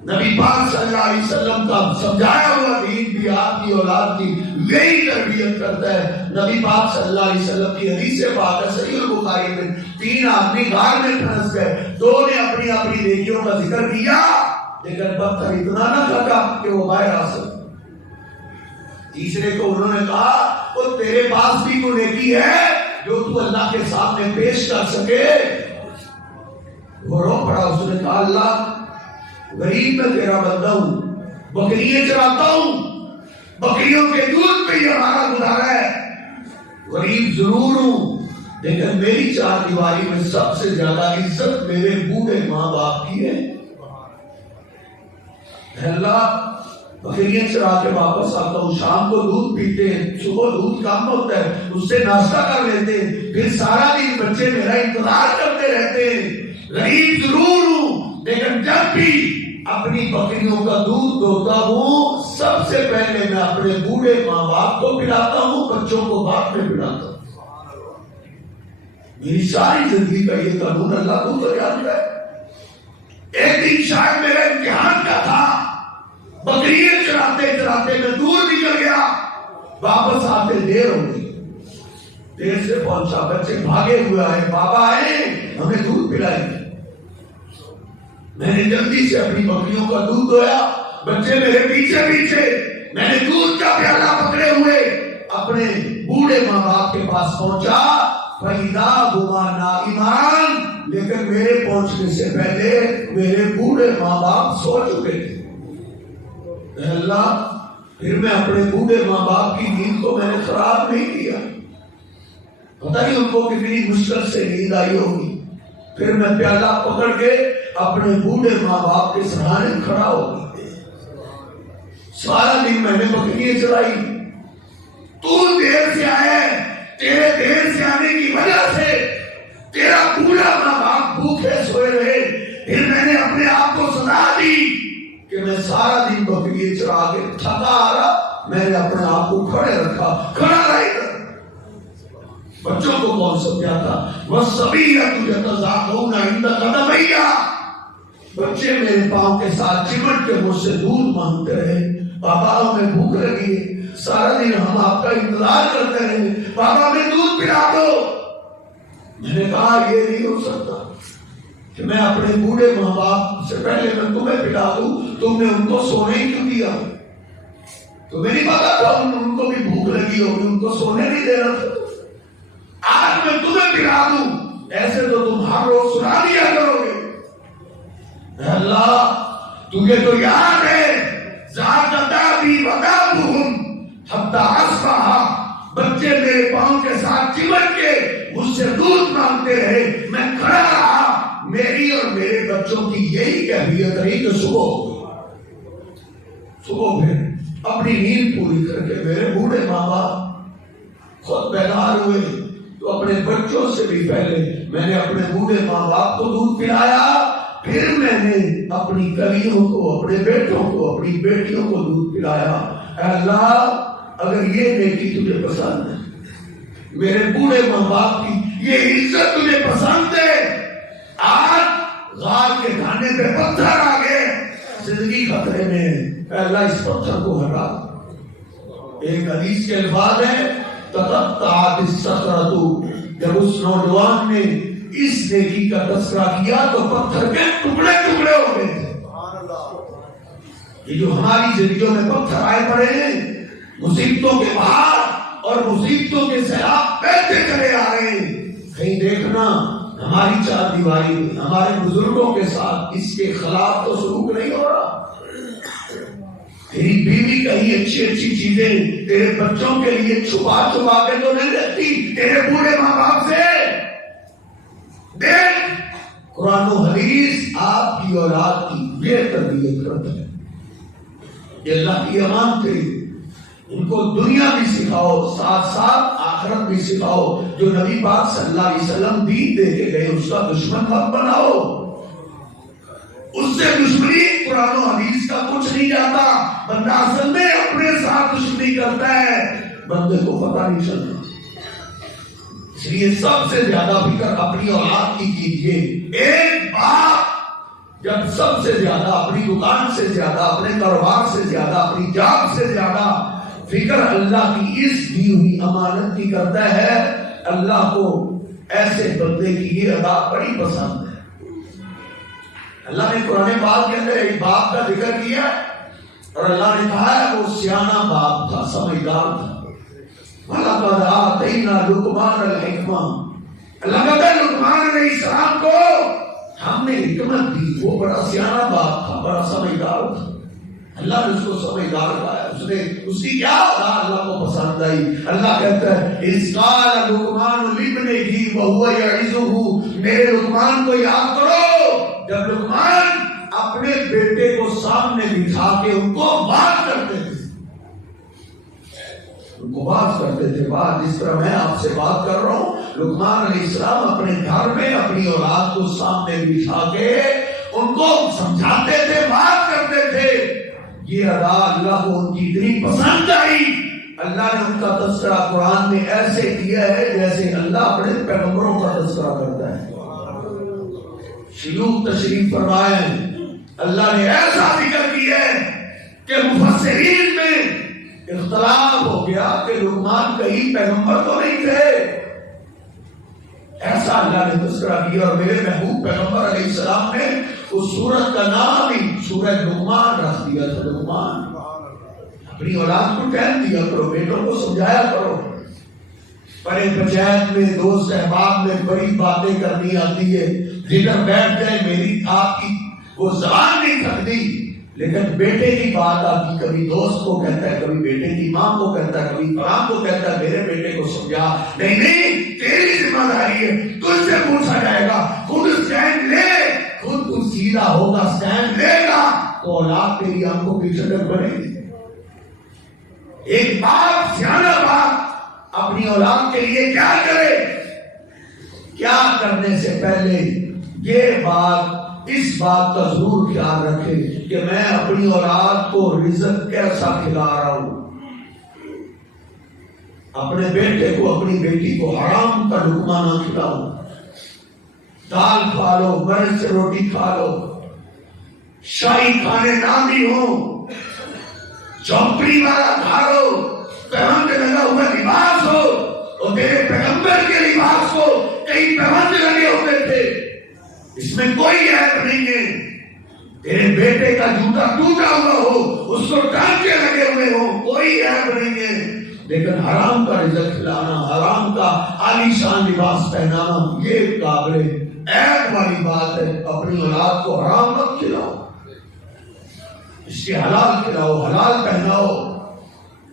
نبی پاک صلی اللہ علیہ وسلم کا سمجھایا ہوا دین بھی آپ کی اولاد کی یہی تربیت کرتا ہے. نبی پاک صلی اللہ علیہ وسلم کی حدیث پاک ہے صحیح البخاری میں، 3 آدمی غار میں پھنس گئے، 2 نے اپنی اپنی نیکیوں کا ذکر کیا لیکن پتھر اتنا نہ پھٹا کہ وہ باہر آ سکے. تیسرے کو انہوں نے کہا وہ تیرے پاس بھی کوئی نیکی ہے جو تو اللہ کے سامنے پیش کر سکے؟ وہ رو پڑا. اس نے کہا اللہ غریب میں تیرا بندہ ہوں، بکریاں چراتا ہوں، بکریوں کے دودھ پہ ہی ہمارا گزارا ہے، غریب ضرور ہوں لیکن میری 4 دیواری میں سب سے زیادہ عزت میرے بوڑھے ماں باپ کی ہے. اللہ بکریاں چرا کے واپس آتا ہوں، شام کو دودھ پیتے ہیں، صبح دودھ کم ہوتا ہے اس سے ناشتہ کر لیتے ہیں، پھر سارا دن بچے میرا انتظار کرتے رہتے ہیں. غریب ضرور ہوں لیکن جب بھی اپنی بکریوں کا دودھ دوتا ہوں سب سے پہلے میں اپنے بوڑھے ماں باپ کو پلاتا ہوں، بچوں کو بعد میں پلاتا ہوں. میری ساری زندگی کا یہ قانون اللہ کو جانتا ہے. ایک دن شاید میرا امتحان کا تھا، بکریاں چراتے چراتے میں دور نکل گیا، واپس آتے دیر ہو گئی، دیر سے پہنچا، بچے بھاگے ہوئے آئے، بابا آئے ہمیں دودھ پلائیں. میں نے جلدی سے اپنی بکریوں کا دودھ دھویا، بچے میرے پیچھے پیچھے، میں نے دودھ کا پیالہ پکڑے ہوئے اپنے بوڑھے ماں باپ کے پاس پہنچا. فَإِذَا هُمَا نَائِمَانِ، لیکن میرے پہنچنے سے پہلے میرے بوڑھے ماں باپ سو چکے تھے. اے اللہ پھر میں اپنے بوڑھے ماں باپ کی نیند کو میں نے خراب نہیں کیا. پتہ نہیں ان کو کتنی مشکل سے نیند آئی ہوگی. پھر میں پیالہ پکڑ کے اپنے بوڑھے ماں باپ کے سرانے کھڑا ہو گیا. سارا دن میں نے بکریاں چرائی. تو دیر سے آئے، تیرے دیر سے آنے کی وجہ سے تیرا بوڑھا ماں باپ بھوکے سوئے رہے. پھر میں نے اپنے آپ کو سزا دی کہ میں سارا دن بکریاں چرا کے تھکا آ رہا، میں نے اپنے آپ کو کھڑے رکھا، کھڑا رہے گا. بچوں کو کون سمجھاتا؟ وَالصَّبِيَّةُ يَتَزَاحَمُونَ عِندَ قَدَمَيَّ، بچے میرے پاؤں کے ساتھ چمٹ کے مجھ سے دودھ مانگتے رہے. بابا ہمیں بھوک لگی ہے، سارا دن ہم آپ کا انتظار کرتے رہے، بابا ہمیں دودھ پلا دو. میں نے کہا یہ نہیں ہو سکتا کہ میں اپنے بوڑھے ماں باپ سے پہلے میں تمہیں پلا دوں. تم نے ان کو سونے ہی کیوں دیا؟ تمہیں نہیں پتا تھا ان کو بھی بھوک لگی ہوگی، ان کو سونے نہیں دینا تھا. آج میں تمہیں پلا دوں، ایسے تو تم ہر روز سنا دیا کرو گے. اے اللہ تجھے تو یاد ہے بچے میرے پاؤں کے ساتھ چمٹ کے مجھ سے دودھ مانگتے رہے، میں کھڑا رہا. میری اور میرے بچوں کی یہی کیفیت رہی کہ صبح پھر اپنی نیند پوری کر کے میرے بوڑھے ماں باپ خود بیدار ہوئے تو تو اپنے بچوں سے بھی پہلے میں نے اپنے بوڑھے ماں باپ کو دودھ پلایا، پھر میں نے اپنی کلیوں کو، اپنے بیٹوں کو، اپنی بیٹیوں کو دودھ پلایا۔ اے اللہ اگر یہ نیکی تجھے پسند ہے، میرے بوڑھے ماں باپ کی یہ عزت تجھے پسند ہے، آج غار کے کھانے پہ پتھر آ گئے، زندگی خطرے میں ہے، اے اللہ اس پتھر کو ہٹا۔ ایک حدیث کے الفاظ ہے تقطعت الصخرۃ، جب اس نوجوان نے اس نیکی کا تذکرہ کیا تو پتھر کے ٹکڑے ٹکڑے ہو گئے تھے۔ یہ جو ہماری زندگیوں میں پتھر آئے پڑے ہیں، مصیبتوں کے پہاڑ اور مصیبتوں کے سیلاب بہتے چلے آ رہے ہیں، کہیں دیکھنا ہماری چار دیواری میں ہمارے بزرگوں کے ساتھ اس کے خلاف تو سلوک نہیں ہو رہا۔ تیری بیوی کہیں اچھی اچھی چیزیں تیرے بچوں کے لیے چھپا چھپا کے تو نہیں رکھتی تیرے بوڑھے ماں باپ سے۔ دیکھ قرآن و حدیث آپ کی اولاد کی یہ تربیت کرتا ہے، یہ اللہ کی امانت ہے، ان کو دنیا بھی سکھاؤ، ساتھ ساتھ آخرت بھی سکھاؤ۔ جو نبی پاک صلی اللہ علیہ وسلم دین دے کے گئے اس کا دشمن مت بناؤ، اس سے دشمنی قرآن و حدیث کا کچھ نہیں جاتا، بندہ اصل میں اپنے ساتھ دشمنی کرتا ہے، بندے کو پتہ نہیں چلتا۔ اس لیے سب سے زیادہ فکر اپنی اولاد کی کیجیے۔ ایک باپ جب سب سے زیادہ اپنی دکان سے زیادہ، اپنے کاروبار سے زیادہ، اپنی جاب سے زیادہ فکر اللہ کی اس دی ہوئی امانت کی کرتا ہے، اللہ کو ایسے بندے کی یہ ادا بڑی پسند ہے۔ اللہ نے قرآن پاک کے اندر ایک باپ کا ذکر کیا اور اللہ نے کہا ہے وہ سیانہ باپ تھا، سمجھدار تھا۔ وَلَقَدْ آتَيْنَا لُقْمَانَ الْحِكْمَةَ، اللہ کہتا ہے لقمان علیہ السلام کو ہم نے حکمت دی، وہ بڑا سیانہ باپ تھا، بڑا سمجھدار تھا۔ اللہ نے اس کو سمجھدار کہا ہے، اس نے اس کی کیا ادا اللہ کو پسند آئی۔ اللہ کہتا ہے اِذْ قَالَ لُقْمَانُ لِابْنِهِ وَهُوَ يَعِظُهُ، میرے لقمان کو یاد کرو جب لقمان اپنے بیٹے کو سامنے بٹھا کے ان کو بات کرتے تھے، ان کو بات کرتے تھے، بات جس طرح میں آپ سے بات کر رہا ہوں، لقمان علیہ السلام اپنے گھر میں اپنی اولاد کو سامنے بٹھا کے ان کو سمجھاتے تھے، بات کرتے تھے۔ یہ ادا اللہ کو ان کی اتنی پسند آئی، اللہ نے ان کا تذکرہ قرآن میں ایسے کیا ہے جیسے اللہ اپنے پیغمبروں کا تذکرہ کرتا ہے۔ شیوخ تشریف فرمائے، اللہ نے ایسا ذکر کیا ہے کہ مفسرین میں اختلاف ہو گیا کہ لقمان کہیں پیغمبر تو نہیں تھے، ایسا اللہ نے تذکرہ کیا۔ اور میرے محبوب پیغمبر علیہ السلام نے اس سورت کا نام ہی سورہ لقمان رکھ دیا تھا، لقمان۔ اپنی اولاد کو کہہ دیا کرو، بیٹوں کو سمجھایا کرو، بڑے پنچایت میں دوست احباب میں بڑی باتیں کرنی آتی ہے، جدھر بیٹھ جائے میری آپ کی وہ زبان نہیں تھکتی، لیکن بیٹے کی بات آتی، کبھی دوست کو کہتا ہے، کبھی بیٹے کی ماں کو کہتا ہے، کبھی فلاں کو کہتا ہے میرے بیٹے کو سمجھا۔ نہیں نہیں، تیری ذمہ داری ہے، تجھ سے پوچھا جائے گا، خود اسٹینڈ لے، خود تو سیدھا ہوگا، اسٹینڈ لے گا تو اولاد تیری آنکھوں کی ٹھنڈک بنے گی۔ ایک باپ، سیانہ باپ اپنی اولاد کے لیے کیا کرے، کیا کرنے سے پہلے یہ بات، اس بات کا ضرور خیال رکھے کہ میں اپنی اولاد کو رزق کیسا کھلا رہا ہوں۔ اپنے بیٹے کو، اپنی بیٹی کو حرام کا لقمہ نہ کھلاؤ، دال کھا لو، مرچ سے روٹی کھا لو، شاہی کھانے نہ بھی ہوں، چوپڑی والا کھا لو، پیوند لگا ہوا لباس ہو، اور تیرے پیغمبر کے لباس کو کئی پیوند لگے ہوتے تھے، اس میں کوئی عیب نہیں ہے۔ تیرے بیٹے کا جوتا ٹوٹا ہوا ہو، اس کو ٹانکے لگے ہوئے ہو، کوئی عیب نہیں ہے، لیکن حرام کا رزق کھلانا، حرام کا عالی شان لباس پہنانا، یہ قابل عیب والی بات ہے۔ اپنی اولاد کو حرام مت کھلاؤ، اس کے حلال کھلاؤ، حلال پہناؤ۔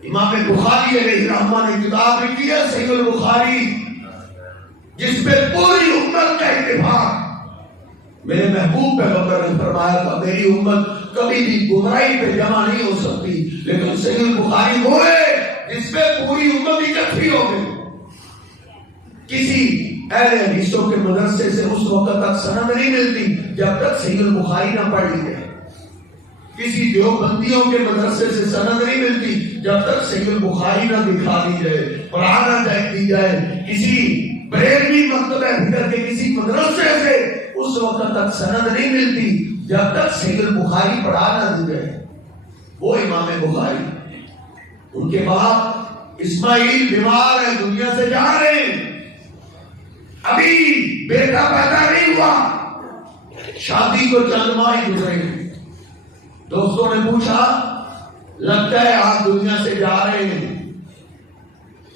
امام بخاری علیہ الرحمہ نے کتاب لکھی ہے صحیح البخاری، جس پہ پوری امت کا اتفاق۔ میرے محبوب پیغمبر نے فرمایا تھا میری امت کبھی بھی گمراہی پہ جمع نہیں ہو سکتی، لیکن صحیح البخاری وہ ہے جس پہ پوری امت اکٹھی ہو گئی۔ کسی اہل حدیثوں کے مدرسے سے اس وقت تک سند نہیں ملتی جب تک صحیح البخاری نہ پڑھ لی جائے. کسی دیوبندیوں کے مدرسے سے سند نہیں ملتی جب تک صحیح البخاری نہ دکھا دی جائے، پڑھانا دی جائے. کسی بریلوی مکتبہ فکر کے کسی مدرسے سے اس وقت تک سند نہیں ملتی جب تک صحیح البخاری پڑھا نہ دی جائے. وہ امام بخاری، ان کے باپ اسماعیل بیمار ہیں، دنیا سے جا رہے ہیں، ابھی بیٹا پیدا نہیں ہوا، شادی کو چند ماہ ہی گزرے. دوستوں نے پوچھا لگتا ہے آپ دنیا سے جا رہے ہیں،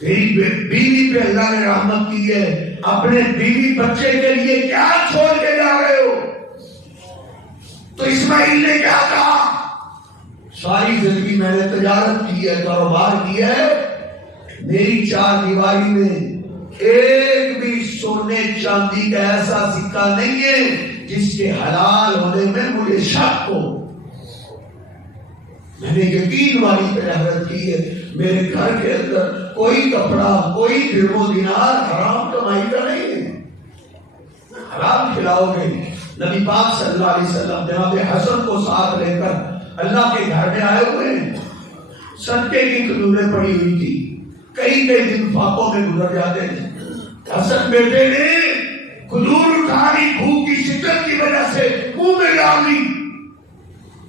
بیوی پہ اللہ نے رحمت کی ہے، اپنے بیوی بچے کے لیے کیا چھوڑ کے جا رہے ہو؟ تو اسماعیل نے کیا کہا؟ ساری زندگی میں نے تجارت کی ہے، کاروبار کیا ہے، میری چار دیواری میں ایک بھی سونے چاندی کا ایسا سکہ نہیں ہے جس کے حلال ہونے میں مجھے شک ہو. میں نے یقین والی تجارت کی ہے، میرے گھر کے اندر کوئی کپڑا، کوئی درہم و دینار حرام کمائی کا نہیں ہے. حرام کھلاؤ گے. نبی پاک صلی اللہ علیہ وسلم جناب حسن کو ساتھ لے کر اللہ کے گھر میں آئے ہوئے ہیں. صدقے کی کھجوریں پڑی ہوئی تھی، کئی دن فاقوں میں گزر جاتے تھے. حسن بیٹے نے کھجور اٹھا لی، بھوک کی شدت کی وجہ سے منہ میں ڈال لی.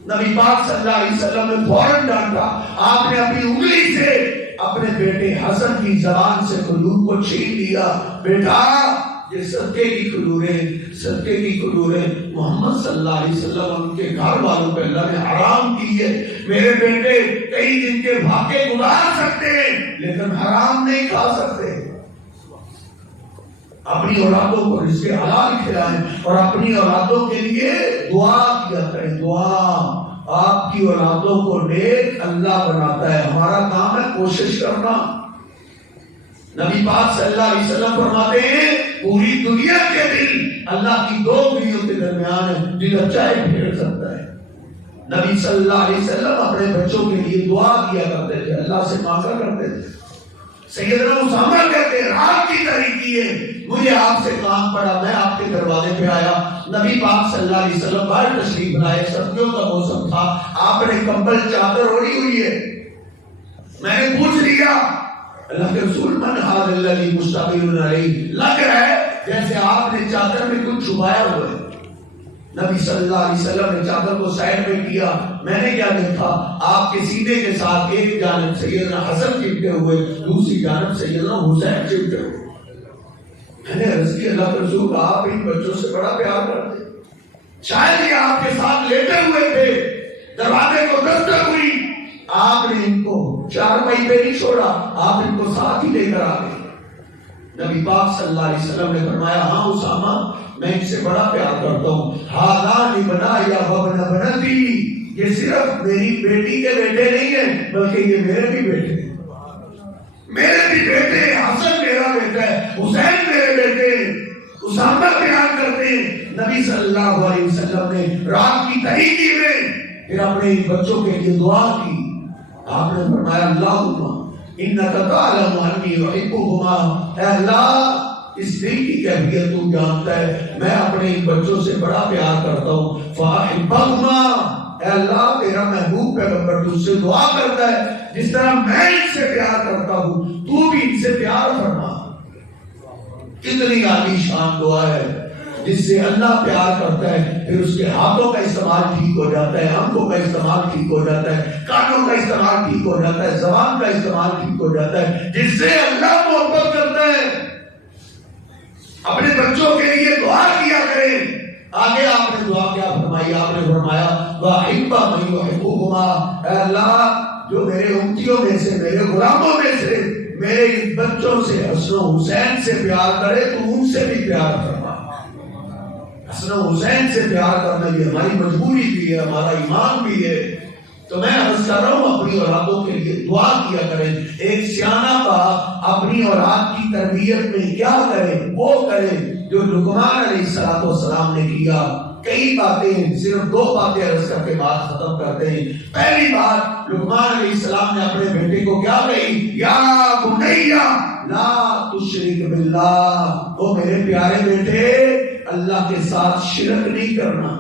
نبی پاک صلی اللہ علیہ وسلم نے فوراً ڈانٹا. آپ نے اپنی انگلی سے اپنے بیٹے حسن کی زبان سے کھجور کو چھین لیا. بیٹا یہ صدقے کی کھجوریں، صدقے کی کھجوریں محمد صلی اللہ علیہ وسلم ان کے گھر والوں پہ اللہ نے حرام کی ہے. میرے بیٹے کئی دن کے بھاگے گزار سکتے ہیں لیکن حرام نہیں کھا سکتے. اپنی اولادوں کو رزق حلال کھلائیں اور اپنی اولادوں کے لیے دعا کیا کریں. دعا آپ کی اولادوں کو نیک اللہ بناتا ہے. ہمارا کام ہے کوشش کرنا. نبی پاک صلی اللہ علیہ وسلم فرماتے ہیں پوری دنیا کے دل اللہ کی دو گھڑیوں کے درمیان ہے، دل چاہے پھیر سکتا ہے. نبی صلی اللہ علیہ وسلم اپنے بچوں کے لیے دعا کیا کرتے تھے، اللہ سے مانگا کرتے تھے. سیدنا اسامہ کہتے ہیں رات کی تاریکی ہے، مجھے آپ سے کام پڑا، میں آپ کے دروازے پہ آیا. نبی پاک صلی اللہ علیہ وسلم باہر تشریف لائے، سردیوں کا موسم تھا، آپ نے کمبل چادر اوڑھی ہوئی ہے. میں نے پوچھ لیا اللہ کے رسول من ھذا الذی مشتمل علیہ، لگ رہا ہے جیسے آپ نے چادر میں کچھ چھپایا ہوا ہے. نبی صلی اللہ علیہ وسلم نے چادر کو سائڈ میں کیا. میں نے کیا دیکھا؟ آپ کے سینے کے ساتھ ایک جانب سیدنا حسن چپٹے ہوئے، دوسری جانب سیدنا حسین چپٹے ہوئے. میں نے عرض کی اللہ کے رسول آپ ان بچوں سے بڑا پیار کرتے، شاید یہ آپ کے ساتھ لیٹے ہوئے تھے، دروازے کو دستک ہوئی، آپ نے ان کو چارپائی پہ نہیں چھوڑا، آپ ان کو ساتھ ہی لے کر آ گئے. نبی پاک صلی اللہ علیہ وسلم نے فرمایا ہاں اسامہ میں ان سے بڑا پیار کرتا ہوں. ہذان بنایا وابن بنتی، یہ صرف میری بیٹی کے بیٹے نہیں ہیں بلکہ یہ میرے بھی بیٹے ہیں. میرے بھی بیٹے، حسن میرا بیٹا ہے، حسین میرے بیٹے ہیں. اسامہ پیار کرتے ہیں. نبی صلی اللہ علیہ وسلم نے رات کی تاریکی میں پھر اپنے بچوں کے لیے دعا کی. آپ نے فرمایا اللہم انک تعلم انی احبہما، اے اللہ اس دل کی کیفیت تو جانتا ہے، میں اپنے ان بچوں سے بڑا پیار کرتا ہوں. فاحبہما، اے اللہ تیرا محبوب پیغمبر تجھ سے دعا کرتا ہے جس طرح میں ان سے پیار کرتا ہوں تو بھی ان سے پیار فرما. کتنی عالی شان دعا ہے. جس سے اللہ پیار کرتا ہے پھر اس کے ہاتھوں کا استعمال ٹھیک ہو جاتا ہے، آنکھوں کا استعمال ٹھیک ہو جاتا ہے، کانوں کا استعمال ٹھیک ہو جاتا ہے، زبان کا استعمال ٹھیک ہو جاتا ہے. جس سے اللہ محبت کرتا ہے. اپنے بچوں کے لیے دعا کیا کریں. آگے آپ نے دعا کیا فرمائی؟ آپ نے فرمایا وَأَحِبَّ مَن يُحِبُّهُمَا، اے اللہ جو میرے امتیوں میں سے، میرے غلاموں میں سے، میرے ان بچوں سے حسن و حسین سے پیار کرے تو ان سے بھی پیار فرما. حسن و حسین سے پیار کرنا یہ ہماری مجبوری بھی ہے، ہمارا ایمان بھی ہے. تو میں عرض کر رہا ہوں اپنی اولادوں کے لیے دعا کیا کریں. ایک سیانہ باپ اپنی اولاد کی تربیت میں کیا کرے وہ کرے جو لقمان علیہ السلام نے کیا. کئی باتیں، صرف 2 باتیں عرض کر کے بات ختم کرتے ہیں. پہلی بات لقمان علیہ السلام نے اپنے بیٹے کو کیا کہی؟ یا بنیا لا تشرک باللہ، او میرے پیارے بیٹے اللہ کے ساتھ شرک نہیں کرنا۔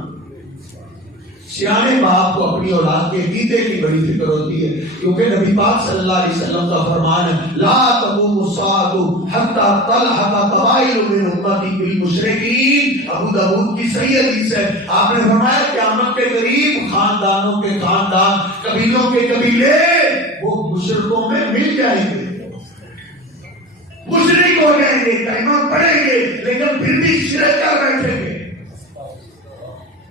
سیانے باپ کو اپنی اولاد کے عقیدے کی بڑی فکر ہوتی ہے، کیونکہ نبی پاک صلی اللہ علیہ وسلم کا فرمان ہے لا تقوم الساعة حتى تلحق قبائل من امتی بالمشرکین، ابو داؤد کی صحیح حدیث ہے۔ آپ نے فرمایا قیامت کے قریب خاندانوں کے خاندان، قبیلوں کے قبیلے وہ مشرکوں میں مل جائیں گے، مشرک ہو جائیں گے، کلمہ پڑھیں گے لیکن پھر بھی شرک کر بیٹھیں گے۔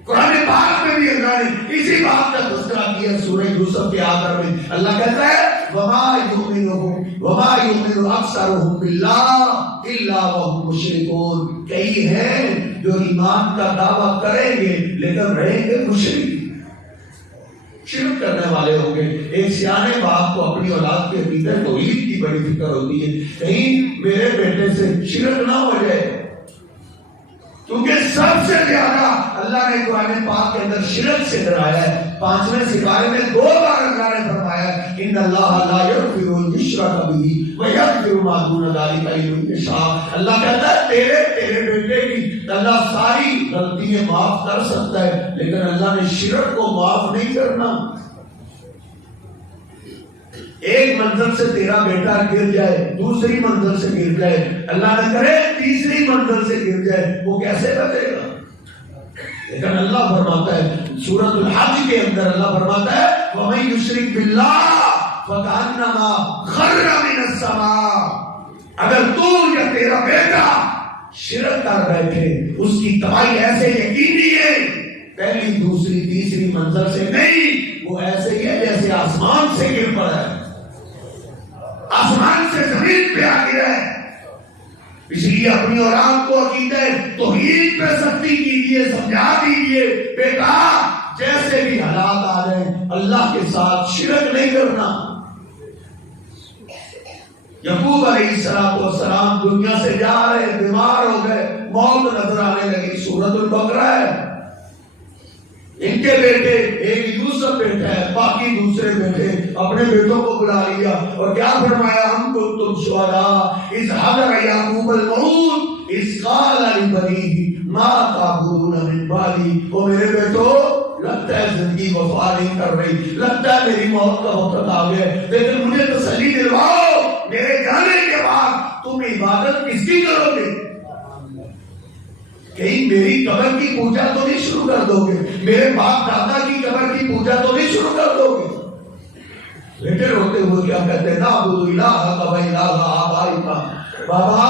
قرآن پاک میں بھی اللہ نے اسی بات کا تذکرہ کیا سورہ یوسف کے آخر میں۔ اللہ کہتا ہے وَمَا يُؤْمِنُ أَكْثَرُهُم بِاللَّهِ إِلَّا وَهُمْ مُشْرِكُونَ، کئی ہیں جو ایمان کا دعویٰ کریں گے لیکن رہیں گے مشرک، شرک کرنے والے ہوں گے۔ ایک سیانے باپ کو اپنی اولاد کے عقیدے توحید کی بڑی فکر ہوتی ہے، کہیں میرے بیٹے سے شرک نہ ہو جائے، کیونکہ سب سے زیادہ اللہ نے قرآن پاک کے اندر شرک سے ڈرایا ہے۔ 5ویں سپارے میں 2 بار اللہ نے فرمایا ان اللہ لا یغفر ان یشرک بہ ویغفر ما دون ذلک لمن یشاء۔ اللہ کہتا ہے تیرے بیٹے کی اللہ ساری غلطیاں معاف کر سکتا ہے، لیکن اللہ نے شرک کو معاف نہیں کرنا۔ ایک منزل سے تیرا بیٹا گر جائے، دوسری منزل سے گر جائے، اللہ نہ کرے تیسری منزل سے گر جائے، وہ کیسے بچے گا؟ لیکن اللہ فرماتا ہے سورۃ الحج کے اندر اللہ فرماتا ہے وَمَن يُشْرِكْ بِاللَّهِ فَكَأَنَّمَا خَرَّ مِنَ السَّمَاءِ، اگر تو یا تیرا بیٹا شرک کر بیٹھے اس کی تباہی ایسے یقینی ہے، پہلی دوسری تیسری منزل سے نہیں، وہ ایسے ہی ہے جیسے آسمان سے گر پڑا ہے، آسمان سے زمین پہ آ گیا ہے۔ اس لیے اپنی اولاد کو عقیدہ توحید پہ سختی کیجیے، سمجھا دیجیے بیٹا جیسے بھی حالات آ جائیں اللہ کے ساتھ شرک نہیں کرنا۔ یعقوب علیہ السلام دنیا سے جا رہے، بیمار ہو گئے، موت نظر آنے لگی، سورۃ البقرہ ہے۔ ان کے بیٹے ایک یوسف بیٹا ہے، باقی دوسرے بیٹے اپنے بیٹوں کو بلا لیا اور کیا فرمایا ہم کو تم شہداء اذ حضر یعقوب الموت اذ قال لبنیہ ما تعبدون من بعدی، او میرے بیٹو لگتا ہے زندگی وفا نہیں کر رہی، لگتا ہے میری موت کا وقت آ گیا، لیکن مجھے تسلی دلواؤ میرے جانے کے بعد تم عبادت کس کی کرو گے؟ کہیں میری قبر کی پوجا تو نہیں شروع کر دو گے، میرے باپ دادا کی قبر کی پوجا تو نہیں شروع کر دو گے؟ بیٹے روتے ہوئے کیا کہتے ہیں نعبد الہ و الہ آبائک، بابا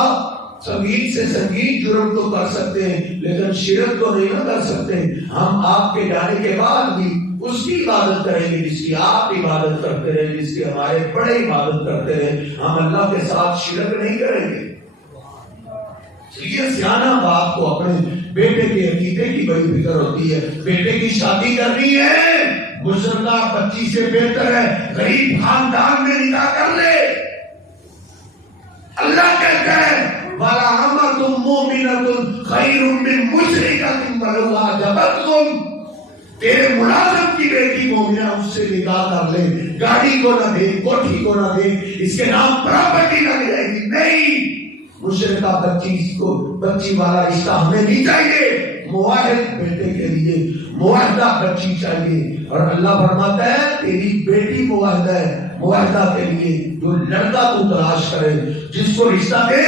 سنگیت سے سنگیت جرم تو کر سکتے ہیں لیکن شرک تو نہیں کر سکتے، ہم آپ کے جانے کے بعد بھی اس کی عبادت کریں گے جس کی آپ عبادت کرتے رہے، جس کی ہمارے بڑے عبادت کرتے رہے، ہم اللہ کے ساتھ شرک نہیں کریں گے۔ یہ سیانا باپ کو اپنے بیٹے کے عقیدے کی بڑی فکر ہوتی ہے۔ بیٹے کی شادی کرنی ہے، مشرکہ بچی سے بہتر ہے غریب خاندان میں نکاح کر لے۔ اللہ کہتا ہے وَلَعَمَةٌ مُؤْمِنَةٌ خَيْرٌ مِّن مُشْرِكَةٍ وَلَوْ أَعْجَبَتْكُمْ، تیرے ملازم کی بیٹی مومنہ اس سے نکاح کر لے، گاڑی کو نہ دے، کوٹھی کو نہ دے، اس کے نام پراپرٹی لگ جائے گی، نہیں، مشرکہ بچی والا رشتہ ہمیں نہیں چاہیے، موحد بیٹے کے لیے موحدہ بچی چاہیے۔ اور اللہ فرماتا ہے تیری بیٹی موحدہ ہے، موحدہ کے لیے جو لڑکا تو تلاش کرے، جس کو رشتہ دے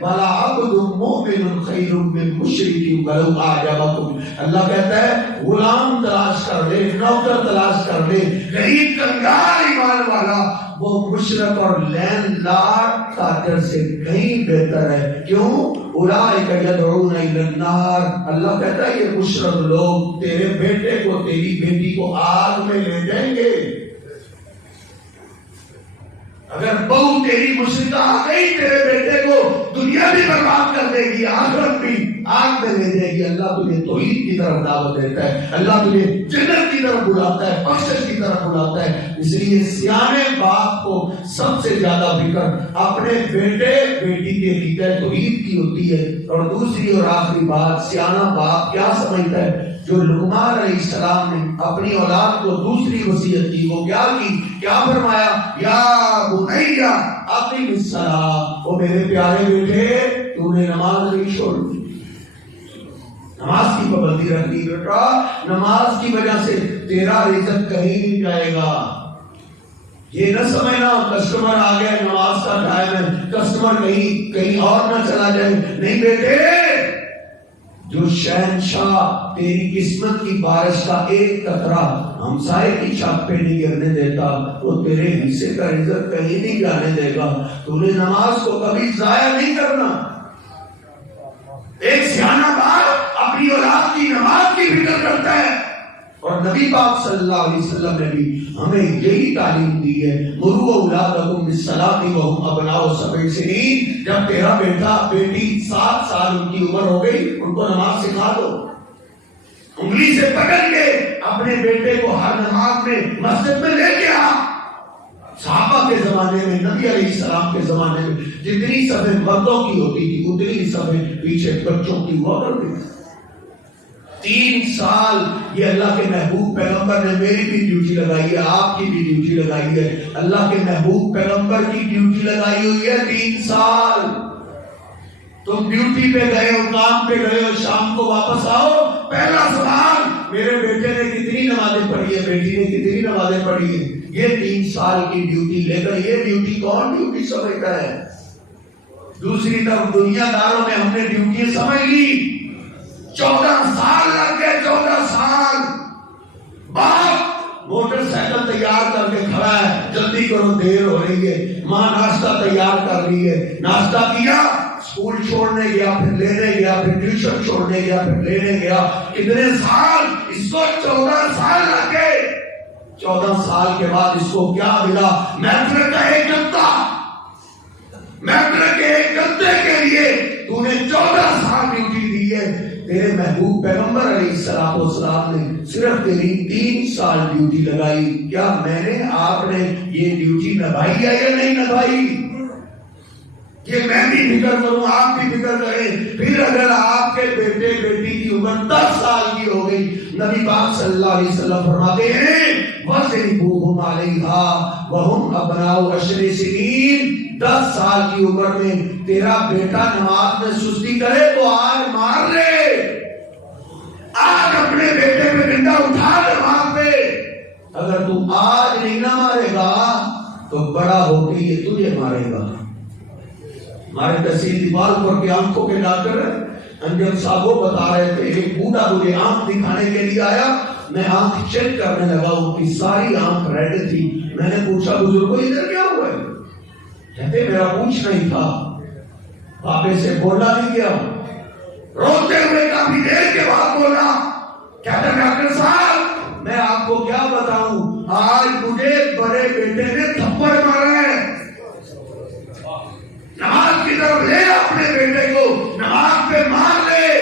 وَلَا عَبْدٌ مُؤْمِنٌ خَيْرٌ مِّن مُشْرِكٍ وَلَوْ أَعْجَبَكُمْ، اللہ کہتا ہے غلام تلاش کر لے، نوکر تلاش کر لے، غریب کنگال ایمان والا وہ مشرک اور لین لارڈ تاجر سے کہیں بہتر ہے۔ کیوں؟ اولئک یدعون الی النار، اللہ کہتا ہے یہ مشرک لوگ تیرے بیٹے کو تیری بیٹی کو آگ میں لے جائیں گے۔ اگر بہو تیری مشرکہ آ گئی تیرے بیٹے کو دنیا بھی برباد کر دے گی، آخرت بھی آگ میں لے جائے گی۔ اللہ تجھے توحید کی طرف دعوت دیتا ہے، اللہ تجھے جنت کی طرف بلاتا ہے، بخشش کی طرف بلاتا ہے۔ اس لیے سیانے باپ کو سب سے زیادہ فکر اپنے بیٹے بیٹی کے عقیدہ توحید کی ہوتی ہے۔ اور دوسری اور آخری بات، سیانا باپ کیا سمجھتا ہے؟ جو لقمان علیہ السلام نے اپنی اولاد کو دوسری وصیت کی، وہ کیا کی؟ کیا فرمایا؟ یا بنیا اقم الصلاۃ، او میرے پیارے بیٹے تو نے نماز نہیں چھوڑی، نماز کی پابندی رکھنی بیٹا، نماز کی وجہ سے تیرا رزق کہیں نہیں جائے گا۔ یہ نہ سمجھنا کسٹمر آ گیا نماز کا ٹائم ہے، کسٹمر کہیں اور نہ چلا جائے، نہیں بیٹے، جو شہنشاہ تیری قسمت کی بارش کا ایک قطرہ ہمسائے کی چھت پہ نہیں گرنے دیتا، وہ تیرے حصے کا رزق کہیں نہیں جانے دے گا۔ تو نے نماز کو کبھی ضائع نہیں کرنا۔ ایک سیانہ باپ اپنی اولاد کی نماز کی فکر کرتا ہے، اور نبی پاک صلی اللہ علیہ وسلم نے بھی ہمیں یہی تعلیم دی ہے، مروا اولادکم بالصلاۃ وہم ابناء سبع سنین، جب تیرا بیٹا بیٹی 7 سال ان کی عمر ہو گئی، ان کو نماز سکھا دو، انگلی سے پکڑ کے اپنے بیٹے کو ہر نماز میں مسجد میں لے کے آ۔ صحابہ کے زمانے میں، نبی علیہ السلام کے زمانے میں جتنی صفیں مردوں کی ہوتی تھی اتنی صفیں پیچھے بچوں کی ہوا کرتی تھی۔ 3 سال یہ اللہ کے محبوب پیغمبر نے میری بھی ڈیوٹی لگائی ہے، آپ کی بھی ڈیوٹی لگائی ہے، اللہ کے محبوب پیغمبر کی ڈیوٹی لگائی ہوئی ہے 3 سال۔ تم ڈیوٹی پہ گئے ہو، کام پہ گئے ہو، شام کو واپس آؤ، پہلا سوال میرے بیٹے نے کتنی نمازیں پڑھی ہے، بیٹی نے کتنی نمازیں پڑھی ہے۔ یہ 3 سال کی ڈیوٹی لے کر یہ ڈیوٹی کون ڈیوٹی سمجھتا ہے؟ دوسری طرف دنیا داروں میں ہم نے ڈیوٹی سمجھ لی، 14 سال لگ گئے، 14 سال باپ موٹر سائیکل تیار کر کے کھڑا ہے، جلدی کرو دیر ہو رہی ہے، ماں ناشتہ تیار کر رہی ہے، ناشتہ کیا، اسکول چھوڑنے گیا، پھر لینے گیا، پھر ٹیوشن چھوڑنے گیا، پھر لینے گیا، کتنے سال، اس کو 14 سال لگ گئے۔ 14 سال کے بعد اس کو کیا ملا؟ میٹرک کا ایک گتا، میٹرک کے ایک گتے کے لیے تو نے 14 سال ڈیوٹی دی ہے۔ تیرے محبوب پیغمبر علیہ السلام نے صرف تیری 3 سال ڈیوٹی لگائی، کیا میں نے آپ نے یہ ڈیوٹی نبھائی ہے یا نہیں نبھائی؟ یہ میں بھی فکر کروں، آپ بھی فکر کریں۔ پھر اگر آپ کے بیٹے بیٹی کی عمر 10 سال کی ہو گئی، نبی پاک صلی اللہ علیہ وسلم فرماتے ہیں وَضْرِبُوهُمْ عَلَيْهَا وَهُمْ أَبْنَاءُ 10 سنین، 10 سال کی عمر میں تیرا بیٹا نماز میں سستی کرے تو آج مار لے، آج اپنے بیٹے پہ ڈنڈا اٹھا نماز پہ۔ اگر تو آج نہیں نہ مارے گا تو بڑا ہو کے یہ تجھے مارے گا۔ ہمارے تحصیل دیوال پر کے آنکھوں کے ڈاکٹر انجم صاحب وہ بتا رہے تھے، ایک بوڑھا مجھے آنکھ دکھانے کے لیے آیا، میں آنکھ چیک کرنے لگا، ان کی ساری آنکھ ریڈ تھی۔ میں نے پوچھا بزرگوں ادھر کیا ہوا ہے؟ کہتے میرا پوچھ نہیں تھا، پاپے سے بولا نہیں گیا، روتے ہوئے کافی دیر کے بعد بولا، کہتا ڈاکٹر صاحب میں آپ کو کیا بتاؤں، آج مجھے بڑے بیٹے نے تھپڑ مارا ہے، نماز کی طرف لے اپنے بیٹے کو، نماز پہ مار لے۔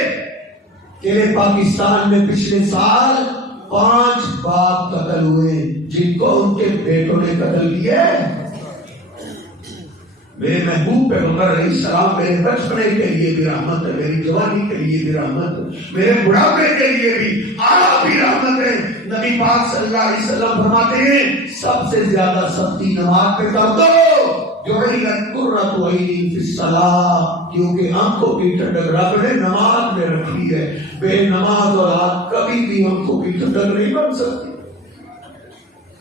تیرے پاکستان میں پچھلے سال 5 باپ قتل ہوئے جن کو ان کے بیٹوں نے قتل کیا ہے۔ میرے محبوب پیغمبر علیہ السلام میرے بچپنے کے لیے بھی رحمت ہے، میری جوانی کے لیے بھی رحمت ہے، میرے بڑھاپے کے لیے بھی آپ بھی رحمت ہے۔ نبی پاک صلی اللہ علیہ وسلم فرماتے ہیں سب سے زیادہ سختی نماز پہ کر دو، جعلت قرۃ عین فی الصلاۃ، کیونکہ آنکھوں کی ٹھنڈک رب نے نماز میں رکھی ہے۔ بے نماز اولاد کبھی بھی آنکھوں کی ٹھنڈک نہیں بن سکتی۔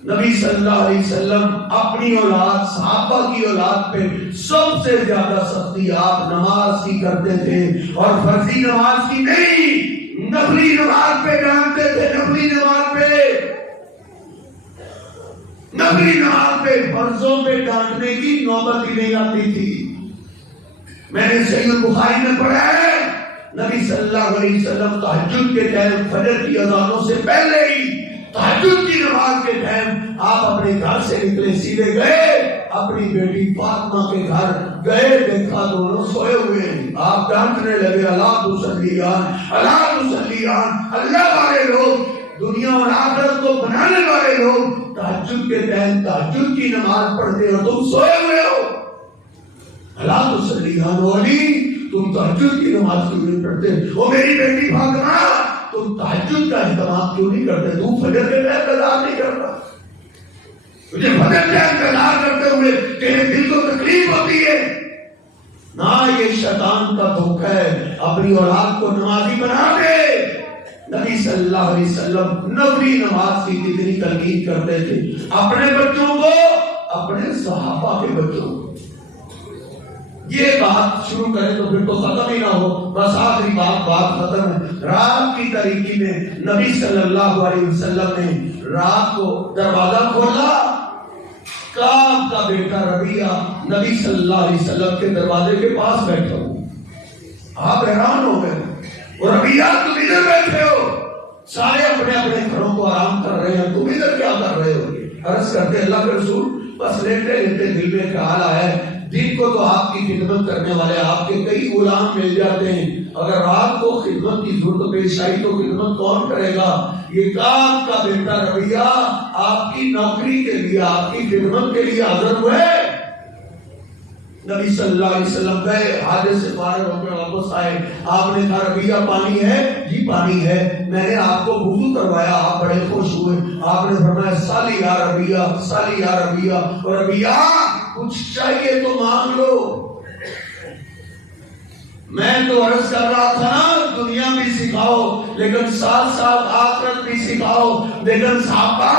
نبی صلی اللہ علیہ وسلم اپنی اولاد، صحابہ کی اولاد پہ سب سے زیادہ سختی آپ نماز کی کرتے تھے، اور فرضی نماز کی نہیں، نفلی نماز پہ ڈانٹتے تھے، نفلی نماز پہ، نفلی نماز پہ، فرضوں پہ ڈانٹنے کی نوبت ہی نہیں آتی تھی۔ میں نے صحیح البخاری میں پڑھا ہے نبی صلی اللہ علیہ وسلم تہجد کے ٹائم فجر کی اذانوں سے پہلے ہی تہجد کی نماز کے ٹائم آپ اپنے گھر سے نکلے، سیدھے گئے اپنی بیٹی فاطمہ کے گھر گئے، دیکھا دونوں سوئے ہوئے ہیں، آپ ڈانٹنے لگے اللہ اللہ والے لوگ، دنیا اور آخرت کو بنانے والے لوگ تہجد کے ٹائم تہجد کی نماز پڑھتے ہو، تم سوئے ہوئے ہو، اللہ تسلی علی، تم تہجد کی نماز کیوں نہیں پڑھتے؟ وہ میری بیٹی فاطمہ تم تہجد کا اہتمام کیوں نہیں کرتے؟ تو فجر کے انتظار نہیں کرتا؟ تجھے فجر کا انتظار کرتے ہوئے تیرے دل کو تکلیف ہوتی ہے؟ نہ، یہ شیطان کا دھوکہ ہے۔ اپنی اولاد کو نمازی بنا دے۔ نبی صلی اللہ علیہ وسلم نفلی نماز کی کتنی تلقین کرتے تھے اپنے بچوں کو، اپنے صحابہ کے بچوں کو۔ یہ بات شروع کریں تو پھر تو ختم ہی نہ ہو، بس آخری بات ختم ہے۔ رات کی تاریکی میں نبی صلی اللہ علیہ وسلم نے رات کو دروازہ کھولا، کعب کا بیٹا ربیعہ نبی صلی اللہ علیہ وسلم کے دروازے کے پاس بیٹھا ہو۔ آپ حیران ہو گئے، اور ربیعہ تم ادھر بیٹھے ہو، سارے اپنے اپنے گھروں کو آرام کر رہے ہیں، تم ادھر کیا کر رہے ہو؟ عرض کرتے اللہ کے رسول بس لیٹے لیٹے دل میں خیال آیا ہے، دن کو تو آپ کی خدمت کرنے والے آپ کے کئی غلام مل جاتے ہیں، اگر رات کو خدمت کی ضرورت پیش آئی تو خدمت کون کرے گا؟ یہ کعب کا بیٹا ربیعہ آپ کی نوکری کے لیے، آپ کی خدمت کے لیے حاضر ہوئے۔ نبی صلی اللہ علیہ وسلم گئے، حاجت سے فارغ ہو کے واپس آئے، آپ نے کہا ربیعہ پانی ہے؟ جی پانی ہے، میں نے آپ کو وضو کروایا، آپ بڑے خوش ہوئے۔ آپ نے فرمایا سالی یا ربیعہ، سالی یا ربیعہ، اور ربیعہ کچھ چاہیے تو مانگ لو۔ میں تو عرض کر رہا تھا نا دنیا بھی سکھاؤ لیکن ساتھ ساتھ آخرت بھی سکھاؤ، لیکن صحابہ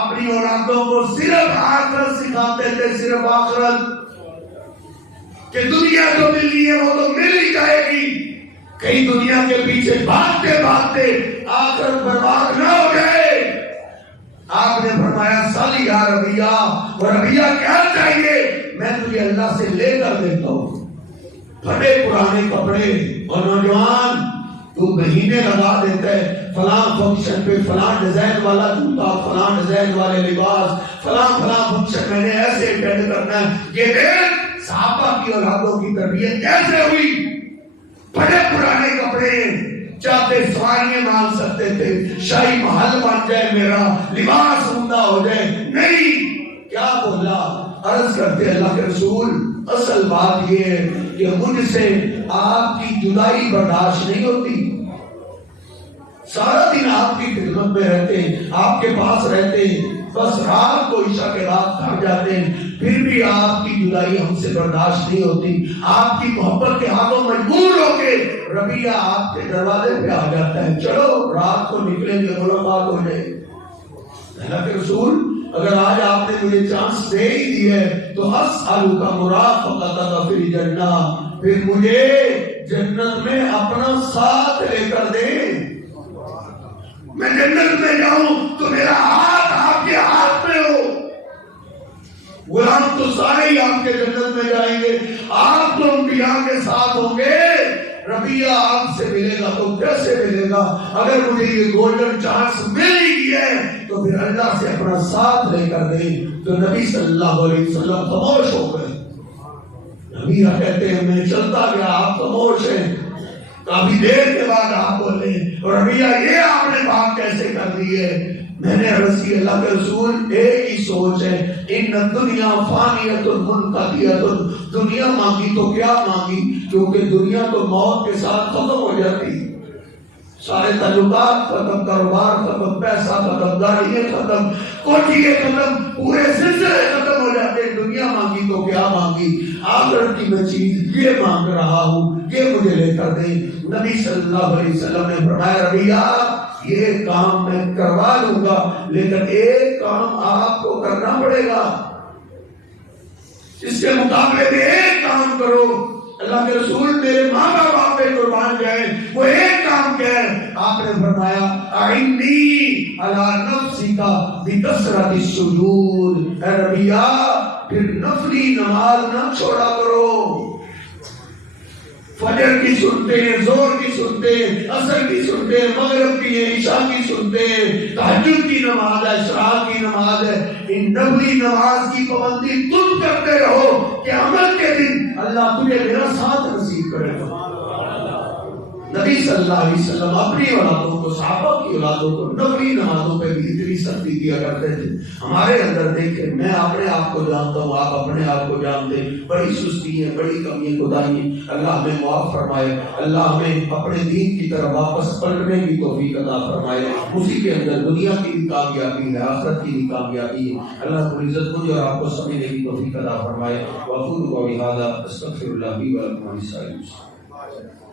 اپنی اولادوں کو صرف آخرت سکھاتے تھے، صرف آخرت، کہ دنیا جو ملی ہے وہ تو مل ہی جائے گی، کئی دنیا کے پیچھے بھاگتے بھاگتے آخرت برباد نہ ہو جائے۔ آپ نے فرمایا سالی یا ربیعہ، اور ربیعہ کیا چاہیے؟ میں تجھے اللہ سے لے کر دیتا ہوں پھٹے پرانے کپڑے، اور نوجوان تو مہینے لگا دیتا ہے فلاں فنکشن پہ فلاں ڈیزائن والا جوتا، فلاں ڈیزائن والے لباس، فلاں فنکشن میں نے ایسے اٹینڈ کرنا ہے۔ یہ دیکھ صحابہ کی اولادوں کی تربیت کیسے ہوئی؟ بڑے پرانے کپڑے، چاہتے سواریاں مانگ سکتے تھے، شاہی محل بن جائے میرا، لباس عمدہ ہو جائے، نہیں، کیا بولا؟ عرض کرتے اللہ کے رسول اصل بات یہ ہے کہ مجھ سے آپ کی جدائی برداشت نہیں ہوتی، سارا دن آپ کی خدمت میں رہتے ہیں، آپ کے پاس رہتے ہیں، بس رات کو عشاء کے بعد گھر جاتے ہیں، پھر بھی آپ کی جدائی ہم سے برداشت نہیں ہوتی۔ آپ کی محبت کے ہاتھوں مجبور ہو کے ربیعہ آپ کے دروازے پہ آ جاتا ہے، چلو رات کو نکلیں گے، ملاقات ہو جائے۔ اللہ کے رسول اگر آج آپ نے مجھے چانس دے ہی دی ہے تو اسألو کا مرافقتک فی الجنہ، پھر مجھے جنت میں اپنا ساتھ لے کر دیں، میں جنت میں جاؤں تو میرا ہاتھ آپ کے ہاتھ میں ہو۔ غلام تو سارے ہی آپ کے جنت میں جائیں گے، آپ تو انبیاء کے ساتھ ہوں گے، ربیعہ آپ سے ملے گا تو کیسے ملے گا؟ اگر مجھے یہ گولڈن چانس مل ہی گیا ہے تو پھر اللہ سے اپنا ساتھ لے کر دیں۔ تو نبی صلی اللہ علیہ وسلم خاموش ہو گئے۔ ربیعہ کہتے ہیں میں چلتا گیا، آپ خاموش ہیں، کافی دیر کے بعد آپ بولے ربیعہ یہ آپ نے بات کیسے کر دی ہے؟ میں نے عرض کی اللہ کے رسول ایک ہی سوچ ہے، ان الدنیا فانیۃ منقضیۃ، دنیا مانگی تو کیا مانگی، کیونکہ دنیا تو موت کے ساتھ ختم ہو جاتی، سارے تعلقات ختم، کاروبار ختم، پیسہ ختم، گاڑیاں ختم، کوٹھیاں ختم، پورے سلسلے ختم ہو جاتے۔ دنیا مانگی تو کیا مانگی، آخرت کی میں چیز یہ مانگ رہا ہوں، یہ مجھے لے کر دیں۔ نبی صلی اللہ علیہ وسلم نے فرمایا ربیعہ یہ کام میں کروا لوں گا لیکن ایک کام آپ کو کرنا پڑے گا، اس کے مقابلے میں ایک کام کرو۔ اللہ کے رسول میرے ماں باپ آپ پہ قربان جائیں، وہ ایک کام کیا ہے؟ آپ نے فرمایا اعنی علی نفسک بکثرۃ السجود، اے ربیعہ پھر نفلی نماز نہ چھوڑا کرو، فجر کی سنتے ہیں، زور کی سنتے ہیں، عصر کی سنتے ہیں، مغرب کی ہے، عشاء کی سنتے ہیں، تہجد کی نماز ہے، اشراق کی نماز ہے، ان نفلی نماز کی پابندی تم کرتے رہو کہ عمل کے دن اللہ تجھے میرا ساتھ نصیب کرے گا۔ نبی صلی اللہ علیہ وسلم اپنی اولادوں کو، صحابہ کی اولادوں کو نفلی نمازوں پہ بھی اتنی سختی کیا کرتے تھے. ہمارے اندر دیکھیں، میں اپنے آپ کو جانتا ہوں، آپ اپنے آپ کو جانتے ہیں، بڑی سستی ہے، بڑی کمی خدائی. اللہ ہمیں معاف فرمائے، اللہ ہمیں اپنے دین کی طرف واپس پلٹنے کی توفیق عطا فرمائے. اسی کے اندر دنیا کی بھی کامیابی ہے، آخرت کی بھی کامیابی ہے. اللہ کو عزت مجھے اور آپ کو سمجھنے کی توفیق عطا فرمائے. وَأَقُولُ قَوْلِي هَٰذَا أَسْتَغْفِرُ اللَّهَ لِي وَلَكُمْ وَلِسَائِرِ الْمُسْلِمِينَ.